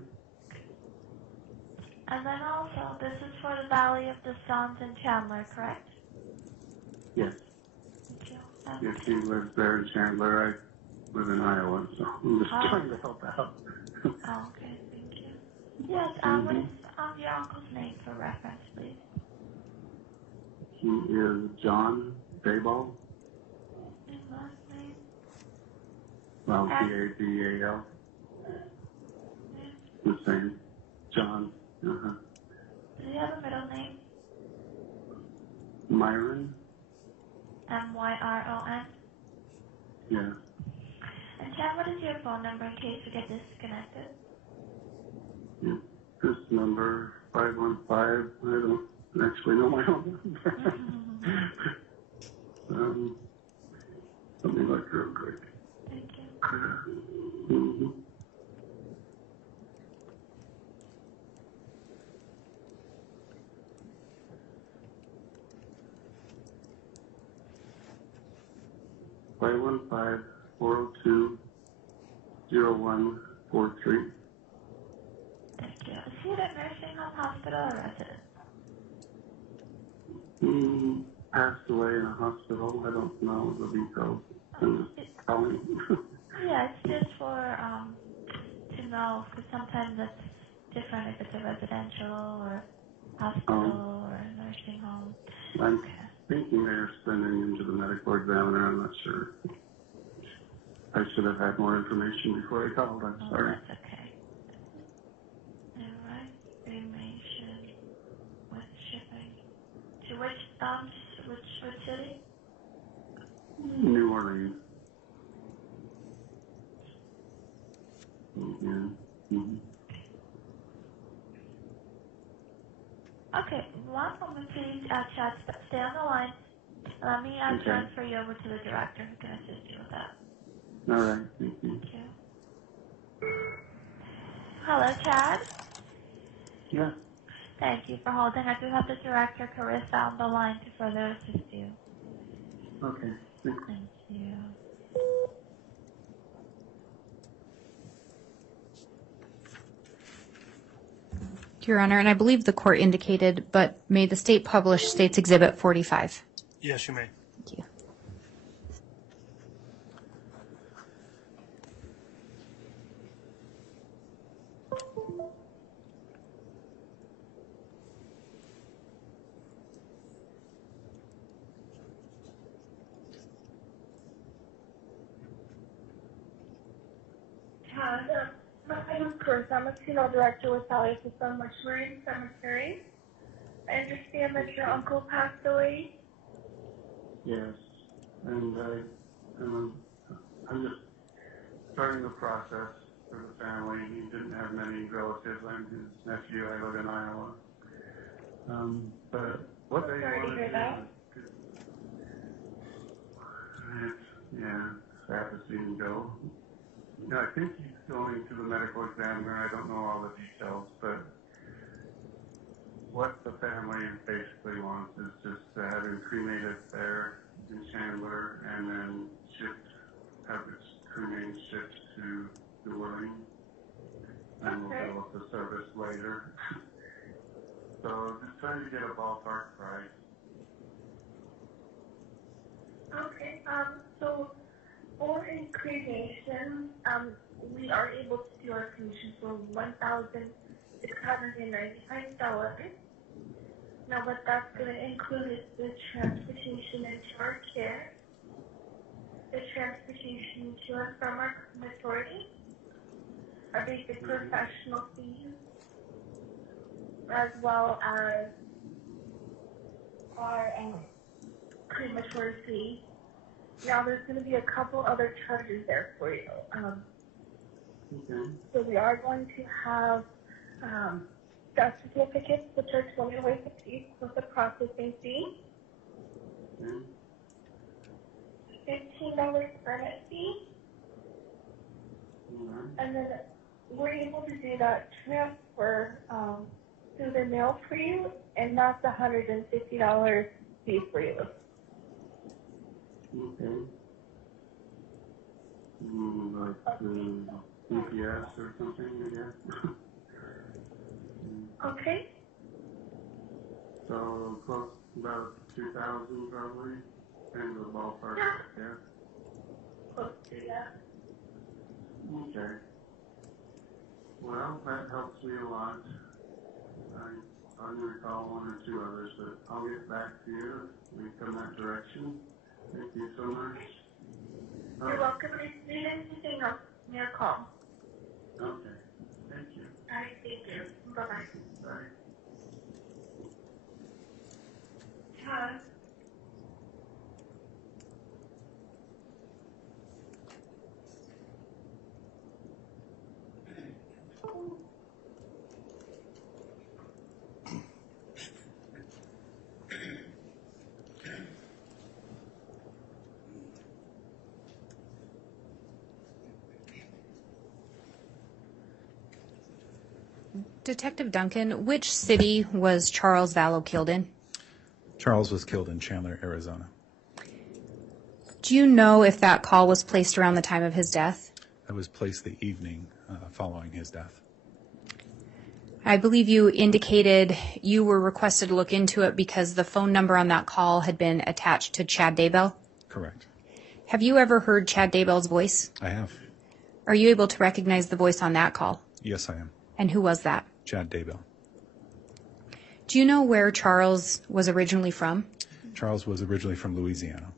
And then also, this is for the Valley of the Suns in Chandler, correct? Yes. Thank you. Yes, he lives there in Chandler. I live in Iowa, so I'm just trying to help out. Oh, okay, thank you. Yes, what is your uncle's name for reference, please? He is John Daybell. His last name? Well, Dabal. The same. John. Uh-huh. Does he have a middle name? Myron. M-Y-R-O-N? Yeah. And Chad, what is your phone number in case we get disconnected? Yeah. This number, 515, I don't actually know my own number. Let me look real quick. Thank you. Mm-hmm. Five 402-0143. Thank you. Is he at a nursing home, hospital, or residence? He passed away in a hospital. I don't know the details. I'm just calling. Yeah, it's just for to know, because sometimes it's different if it's a residential or hospital or a nursing home. I'm thinking they're sending him to the medical examiner. I'm not sure. I should have had more information before I called. I'm sorry. That's okay. All right. Cremation with shipping. To which city? New Orleans. Yeah. Mm-hmm. Okay, one moment please, Chad, stay on the line. Let me Okay. transfer you over to the director who can assist you with that. All right. Thank you. Thank you. Hello, Chad. Yeah. Thank you for holding. I do have the director, Carissa, on the line to further assist you. Okay. Thanks. Thank you. Your Honor, and I believe the court indicated, but may the state publish State's Exhibit 45? Yes, you may. Thank you. My name is Carissa. I'm a funeral director with Valley System Mortuary and Cemetery. I understand that your uncle passed away. Yes. And I'm just starting the process for the family. He didn't have many relatives. I'm his nephew. I live in Iowa. But what they Sorry to want to hear do that. it's sad to see him go. Yeah, I think he's going to the medical examiner. I don't know all the details, but what the family basically wants is just to have him cremated there in Chandler and then have his cremains shipped to New Orleans. And we'll deal with the service later. So just trying to get a ballpark price. Okay. So for a cremation, we are able to do our cremation for $1,695. Now, what that's going to include is the transportation into our care, the transportation to and from our crematory, our basic professional fees, as well as our crematory fee. Now, there's going to be a couple other charges there for you. So we are going to have death certificates, which are 20 away a piece with a processing fee. $15 permit fee. And then we're able to do that transfer through the mail for you, and that's $150 fee for you. Okay. Like UPS or something, I guess. Okay. So close about 2,000 probably, and the ballpark. Yeah. Close to that. Okay. Well, that helps me a lot. I'm going to call one or two others, but I'll get back to you if we come that direction. Thank you so much. You're welcome. If you need anything else, give me a call. Okay. Thank you. All right. Thank you. Bye-bye. Bye. Hi. Detective Duncan, which city was Charles Vallow killed in? Charles was killed in Chandler, Arizona. Do you know if that call was placed around the time of his death? It was placed the evening following his death. I believe you indicated you were requested to look into it because the phone number on that call had been attached to Chad Daybell. Correct. Have you ever heard Chad Daybell's voice? I have. Are you able to recognize the voice on that call? Yes, I am. And who was that? Chad Daybell. Do you know where Charles was originally from? Charles was originally from Louisiana.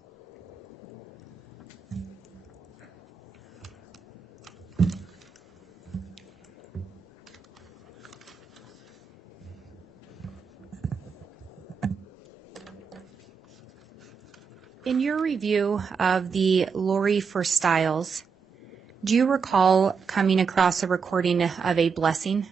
In your review of the Lori for Styles, do you recall coming across a recording of a blessing?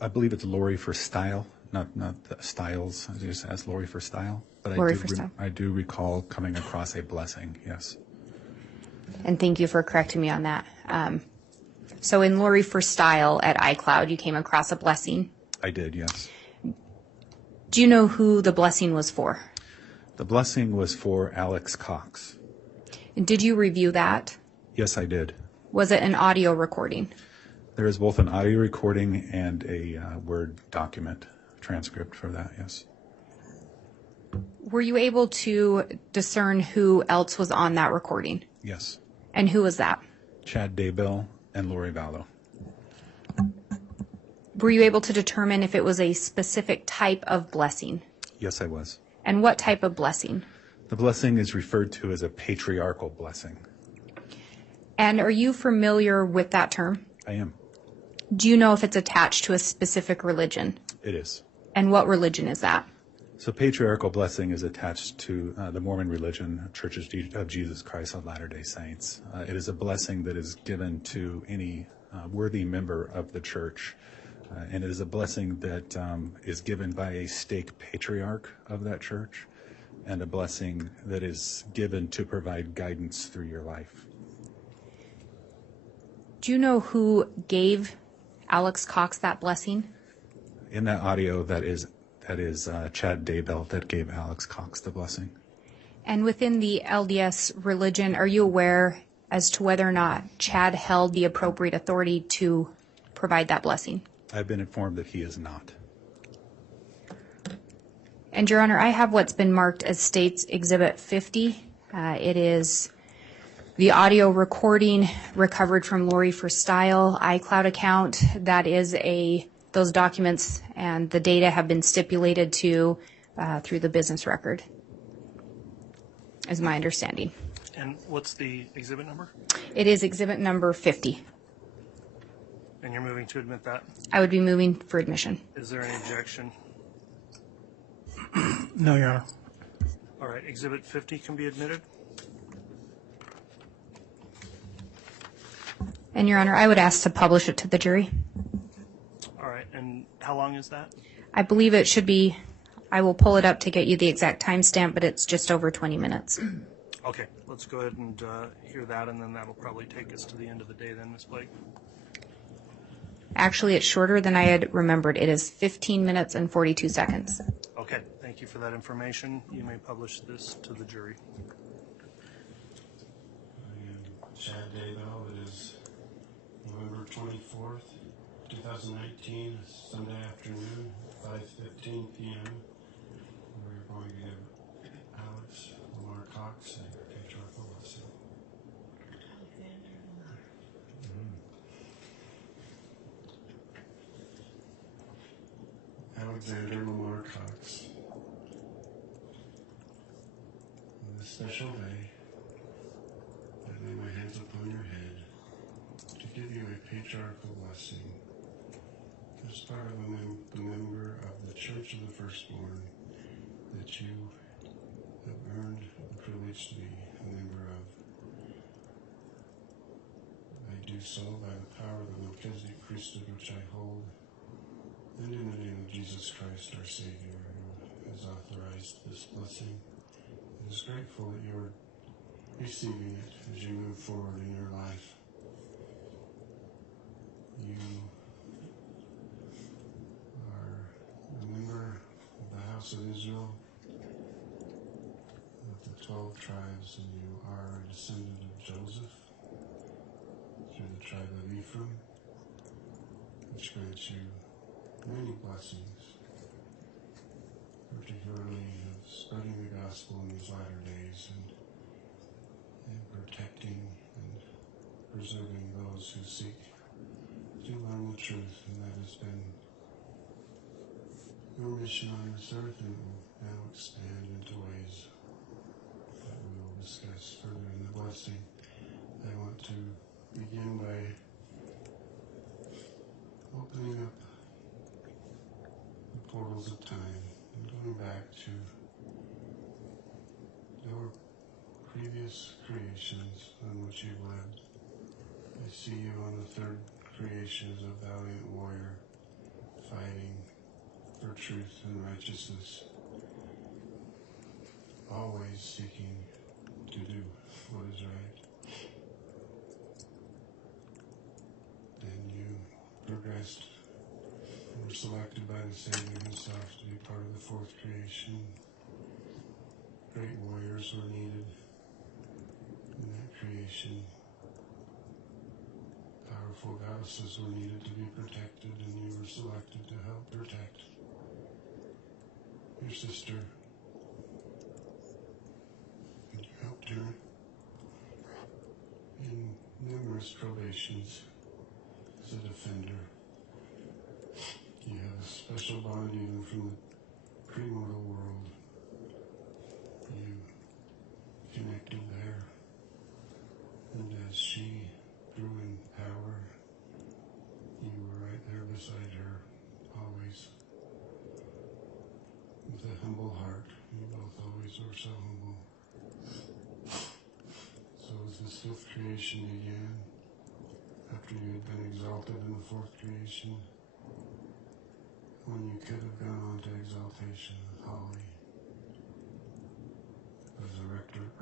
I believe it's Lori for Style, not the Styles. I just asked Lori for Style. But Lori for Style. I do recall coming across a blessing, yes. And thank you for correcting me on that. So in Lori for Style at iCloud, you came across a blessing. I did, yes. Do you know who the blessing was for? The blessing was for Alex Cox. And did you review that? Yes, I did. Was it an audio recording? There is both an audio recording and a Word document transcript for that, yes. Were you able to discern who else was on that recording? Yes. And who was that? Chad Daybell and Lori Vallow. Were you able to determine if it was a specific type of blessing? Yes, I was. And what type of blessing? The blessing is referred to as a patriarchal blessing. And are you familiar with that term? I am. Do you know if it's attached to a specific religion? It is. And what religion is that? So patriarchal blessing is attached to the Mormon religion, Church of Jesus Christ of Latter-day Saints. It is a blessing that is given to any worthy member of the church. And it is a blessing that is given by a stake patriarch of that church, and a blessing that is given to provide guidance through your life. Do you know who gave Alex Cox that blessing? In that audio, that is Chad Daybell that gave Alex Cox the blessing. And within the LDS religion, are you aware as to whether or not Chad held the appropriate authority to provide that blessing? I've been informed that he is not. And Your Honor, I have what's been marked as State's Exhibit 50. It is the audio recording recovered from Lori for Style iCloud account. That is those documents and the data have been stipulated to through the business record, is my understanding. And what's the exhibit number? It is exhibit number 50. And you're moving to admit that? I would be moving for admission. Is there any objection? No, Your Honor. All right, exhibit 50 can be admitted. And Your Honor, I would ask to publish it to the jury. All right, and how long is that? I believe it should be, I will pull it up to get you the exact timestamp, but it's just over 20 minutes. Okay, let's go ahead and hear that, and then that'll probably take us to the end of the day then, Ms. Blake. Actually, it's shorter than I had remembered. It is 15 minutes and 42 seconds. Okay, thank you for that information. You may publish this to the jury. Chad Daybell, it is November 24th, 2019, Sunday afternoon, 5:15 p.m. We're going to give Alex Lamar Cox a patriarchal blessing. Alexander Lamar Cox. On this special day, I lay my hands upon your head to give you a patriarchal blessing as part of the member of the Church of the Firstborn that you have earned the privilege to be a member of. I do so by the power of the Melchizedek priesthood which I hold, and in the name of Jesus Christ, our Savior, who has authorized this blessing, and is grateful that you are receiving it as you move forward in your life. You are a member of the house of Israel, of the 12 tribes, and you are a descendant of Joseph through the tribe of Ephraim, which grants you many blessings, particularly of spreading the gospel in these latter days and protecting and preserving those who seek to learn the truth. And that has been your mission on this earth, and will now expand into ways that we will discuss further in the blessing. I want to begin by opening up the portals of time and going back to your previous creations on which you lived. I see you on the third creation as a valiant warrior, fighting for truth and righteousness, always seeking to do what is right. And you progressed and were selected by the Savior himself to be part of the fourth creation. Great warriors were needed in that creation. Powerful goddesses were needed to be protected, and you were selected to help protect your sister. And you helped her in numerous probations as a defender. You have a special bond even from the premortal world. You connected there, and as she grew in power, you were right there beside her, always. With a humble heart, you both always were so humble. So as this fifth creation began, after you had been exalted in the fourth creation, when you could have gone on to exaltation with Holly, as a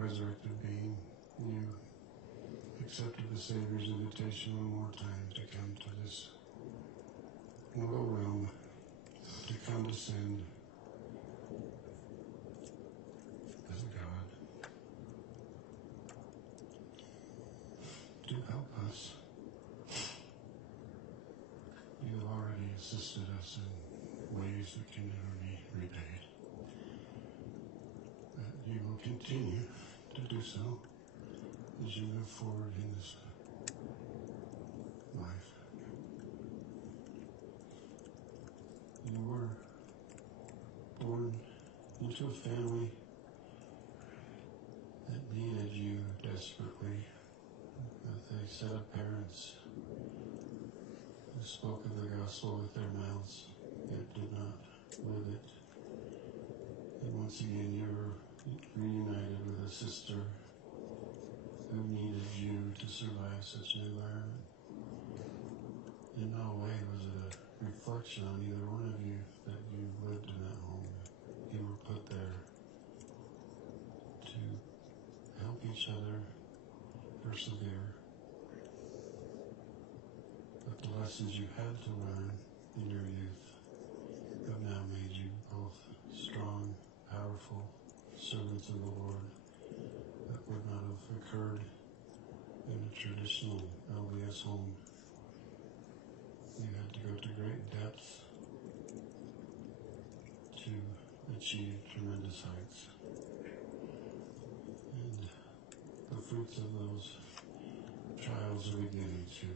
resurrected being, you accepted the Savior's invitation one more time to come to this mortal realm, to condescend as a God, to help us. You have already assisted us in ways that can never be repaid. But you will continue to do so as you move forward in this life. You were born into a family that needed you desperately, with a set of parents who spoke of the gospel with their mouths, yet did not live it. And once again, you were reunited with a sister who needed you to survive such an environment. In no way was it a reflection on either one of you that you lived in that home. You were put there to help each other persevere. But the lessons you had to learn in your youth have now made you both strong, powerful servants of the Lord that would not have occurred in a traditional LDS home. You had to go to great depths to achieve tremendous heights. And the fruits of those trials are beginning to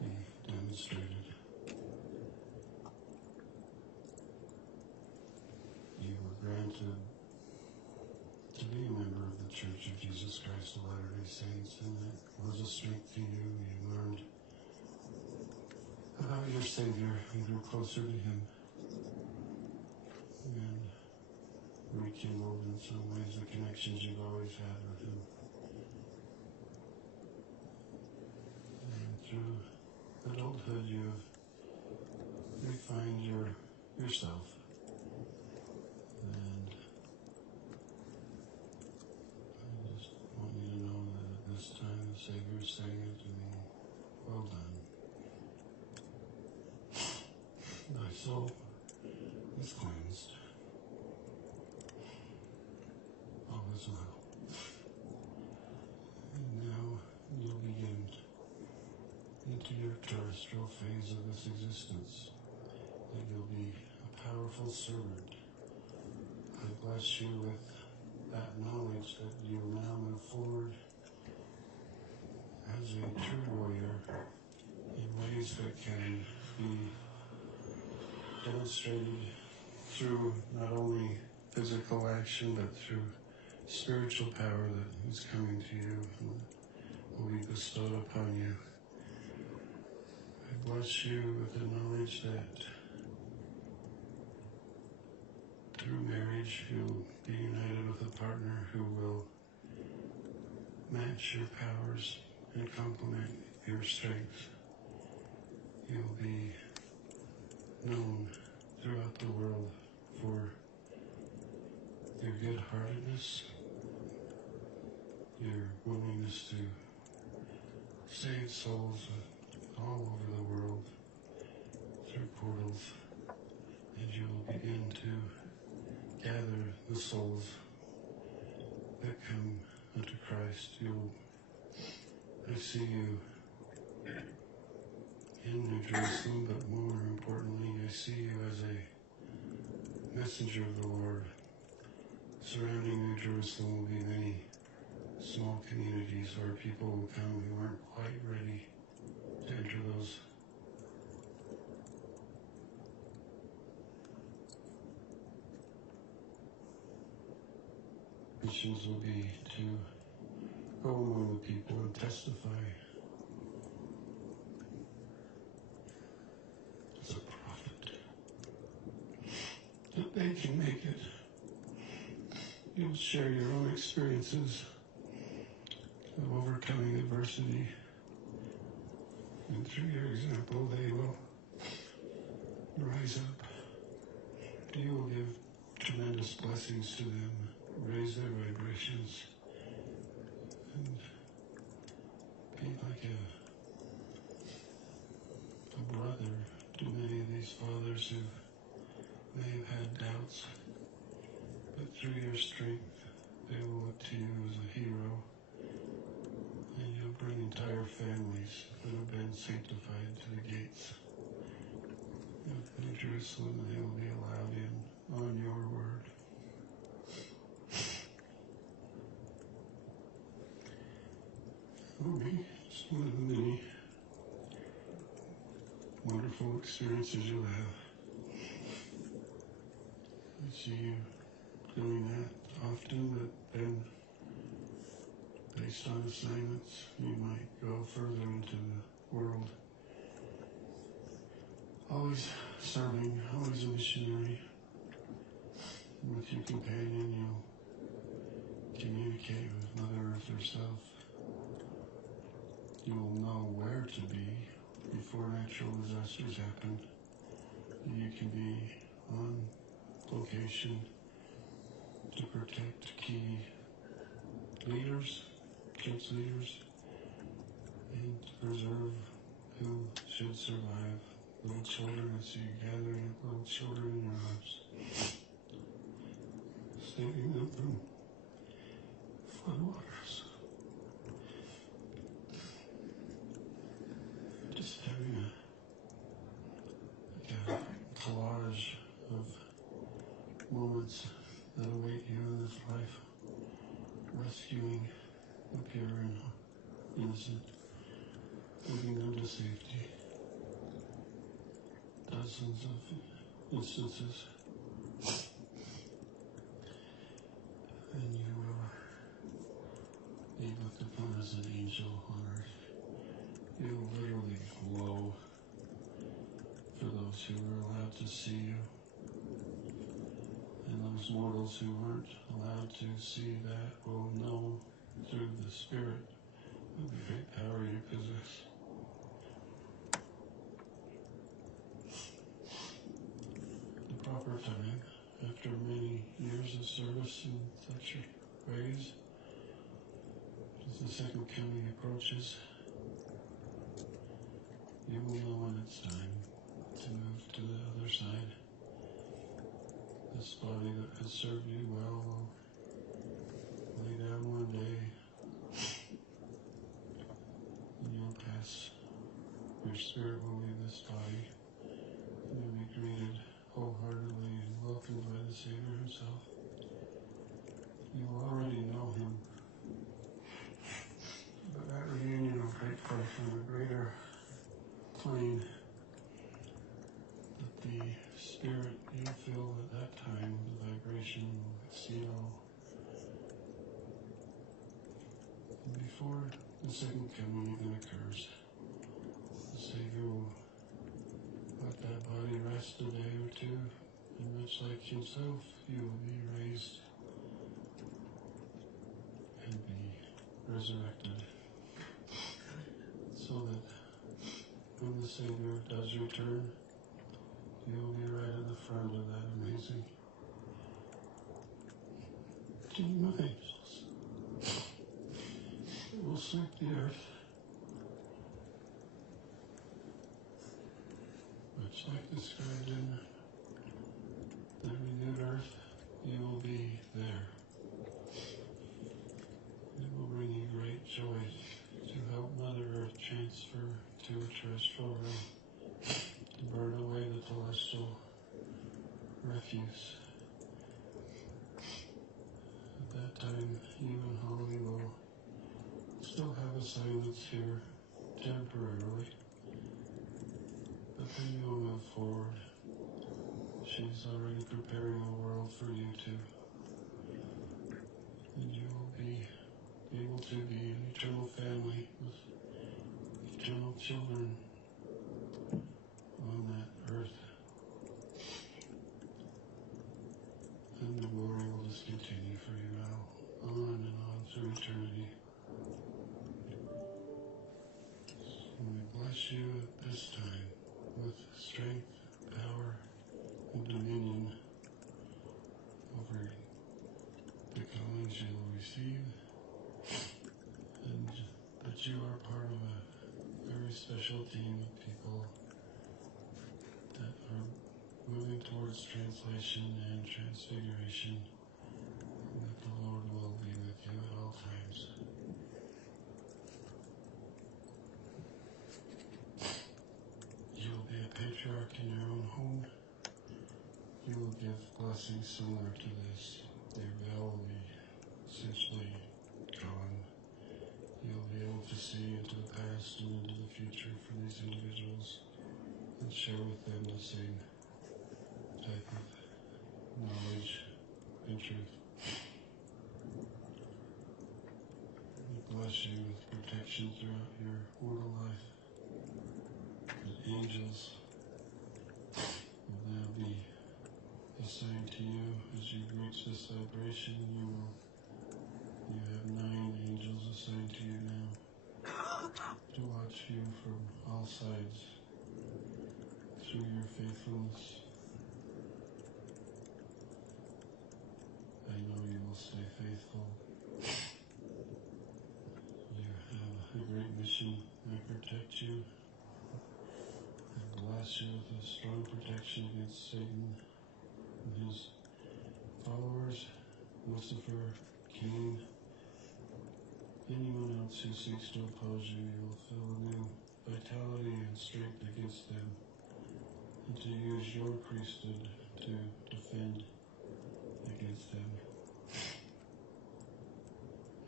be demonstrated. You were granted to be a member of the Church of Jesus Christ of Latter-day Saints, and it was a strength to you. You learned about your Savior and grew closer to Him, and rekindled in some ways the connections you've always had with Him. And through adulthood, you've refined yourself. And I just want you to know that at this time the Savior is saying it to me, well done. Thy soul is cleansed. All is well. And now you'll begin into your terrestrial phase of this existence, that you'll be a powerful servant. I bless you with that knowledge that you will now move forward as a true warrior in ways that can be demonstrated through not only physical action, but through spiritual power that is coming to you and will be bestowed upon you. I bless you with the knowledge that through marriage you'll be united with a partner who will match your powers and complement your strengths. You'll be known throughout the world for your good-heartedness, your willingness to save souls all over the world through portals, and you will begin to gather the souls that come unto Christ. I see you in New Jerusalem, but more importantly, I see you as a messenger of the Lord. Surrounding New Jerusalem will be many small communities where people will come who aren't quite ready to enter those missions will be to go among the people and testify as a prophet that they can make it. You'll share your own experiences of overcoming adversity, and through your example they will rise up. You will give tremendous blessings to them, raise their vibrations, and be like a brother to many of these fathers who may have had doubts, but through your strength they will look to you as a hero, and you'll bring entire families that have been sanctified to the gates of New Jerusalem, and they will be allowed in on your word. For me, it's one of the many wonderful experiences you'll have. I see you doing that often, but then based on assignments, you might go further into the world. Always serving, always a missionary. And with your companion, you'll communicate with Mother Earth herself. You will know where to be before natural disasters happen. You can be on location to protect key leaders, church leaders, and to preserve who should survive. Little children, I see you gathering up little children in your arms, saving them from floodwaters. Just having a collage of moments that await you in this life, rescuing the pure and innocent, leading them to safety. Dozens of instances, and you will be looked upon as an angel on earth. You will literally glow for those who are allowed to see you, and those mortals who aren't allowed to see that will know through the Spirit of the great power you possess. The proper time, after many years of service in such ways, as the second coming approaches, you will know when it's time to move to the other side. This body that has served you well will lay down one day, and you'll pass your spirit will leave this body, and you'll be greeted wholeheartedly and welcomed by the Savior himself. You already know him. But that reunion will take place on a greater plane, that the spirit you feel at that time, the vibration will exceed all. And before the second coming even occurs, the Savior will let that body rest a day or two, and much like himself, you will be raised and be resurrected, so that when the Savior does return, you will be right at the front of that amazing team of angels. It will sweep the earth, much like described in the renewed earth. You will be there. It will bring you great joy to help Mother Earth transfer to a terrestrial realm, to burn away the celestial refuse. At that time, you and Holly will still have assignments here temporarily, but then you'll move forward. She's already preparing a world for you two, and you will be able to be an eternal family with eternal children on that earth. And the glory will just continue for you now, on and on through eternity. So we bless you at this time with strength, power, and dominion over the callings you will receive, and that you are part of a very special team of people that are moving towards translation and transfiguration, and that the Lord will be with you at all times. You will be a patriarch in your own home. You will give blessings similar to this. Their veil will be essentially gone. You'll be able to see into the past and into the future for these individuals and share with them the same type of knowledge and truth. We bless you with protection throughout your mortal life. The angels will now be assigned to you as you reach this vibration. You have 9 angels assigned to you now to watch you from all sides through your faithfulness. I know you will stay faithful. You have a great mission. I protect you. I bless you with a strong protection against Satan and his followers, Lucifer, Cain, anyone else who seeks to oppose you. You will feel a new vitality and strength against them, and to use your priesthood to defend against them.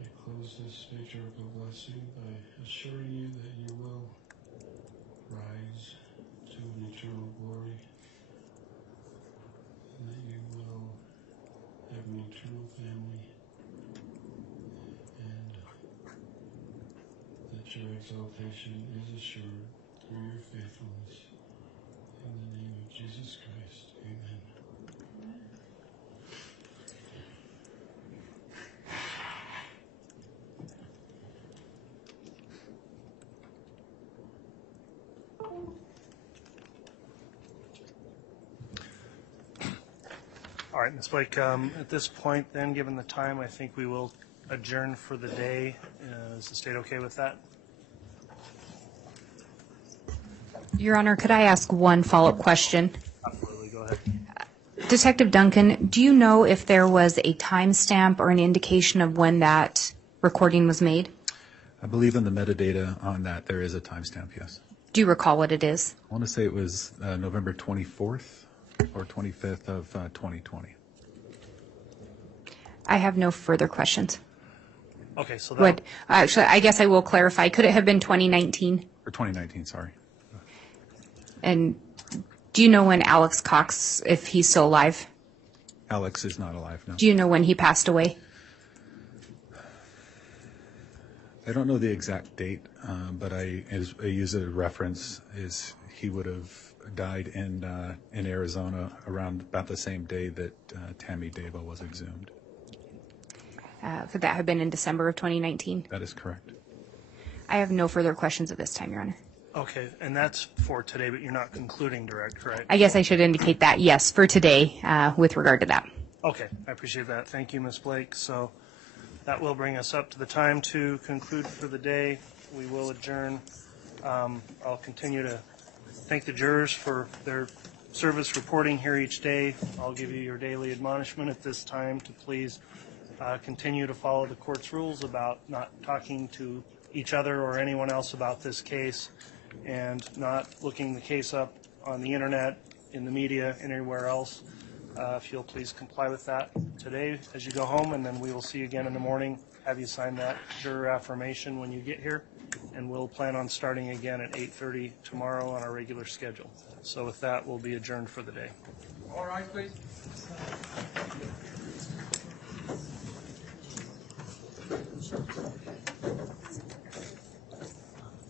I close this patriarchal blessing by assuring you that you will rise to an eternal glory, and that you will have an eternal family, and that your exaltation is assured through your faithfulness. In the name of Jesus Christ, amen. All right, Ms. Blake, at this point then, given the time, I think we will adjourn for the day. Is the state okay with that? Your Honor, could I ask one follow-up question? Absolutely, go ahead. Detective Duncan, do you know if there was a timestamp or an indication of when that recording was made? I believe in the metadata on that there is a timestamp, yes. Do you recall what it is? I want to say it was November 24th or 25th of 2020. I have no further questions. Okay, so Actually, I guess I will clarify. Could it have been 2019? Or 2019, sorry. And do you know when Alex Cox, if he's still alive? Alex is not alive now. Do you know when he passed away? I don't know the exact date, but I use a reference is he would have died in Arizona around about the same day that Tammy Daybell was exhumed. Could that have been in December of 2019? That is correct. I have no further questions at this time, Your Honor. okay, and that's for today, but you're not concluding direct, right? I guess I should indicate that, yes, for today with regard to that. Okay, I appreciate that. Thank you, Ms. Blake. So that will bring us up to the time to conclude for the day. We will adjourn. I'll continue to thank the jurors for their service reporting here each day. I'll give you your daily admonishment at this time to please continue to follow the court's rules about not talking to each other or anyone else about this case and not looking the case up on the internet, in the media, anywhere else. If you'll please comply with that today as you go home, and then we will see you again in the morning. Have you sign that juror affirmation when you get here, and we'll plan on starting again at 8:30 tomorrow on our regular schedule. So with that, we'll be adjourned for the day. All right, please.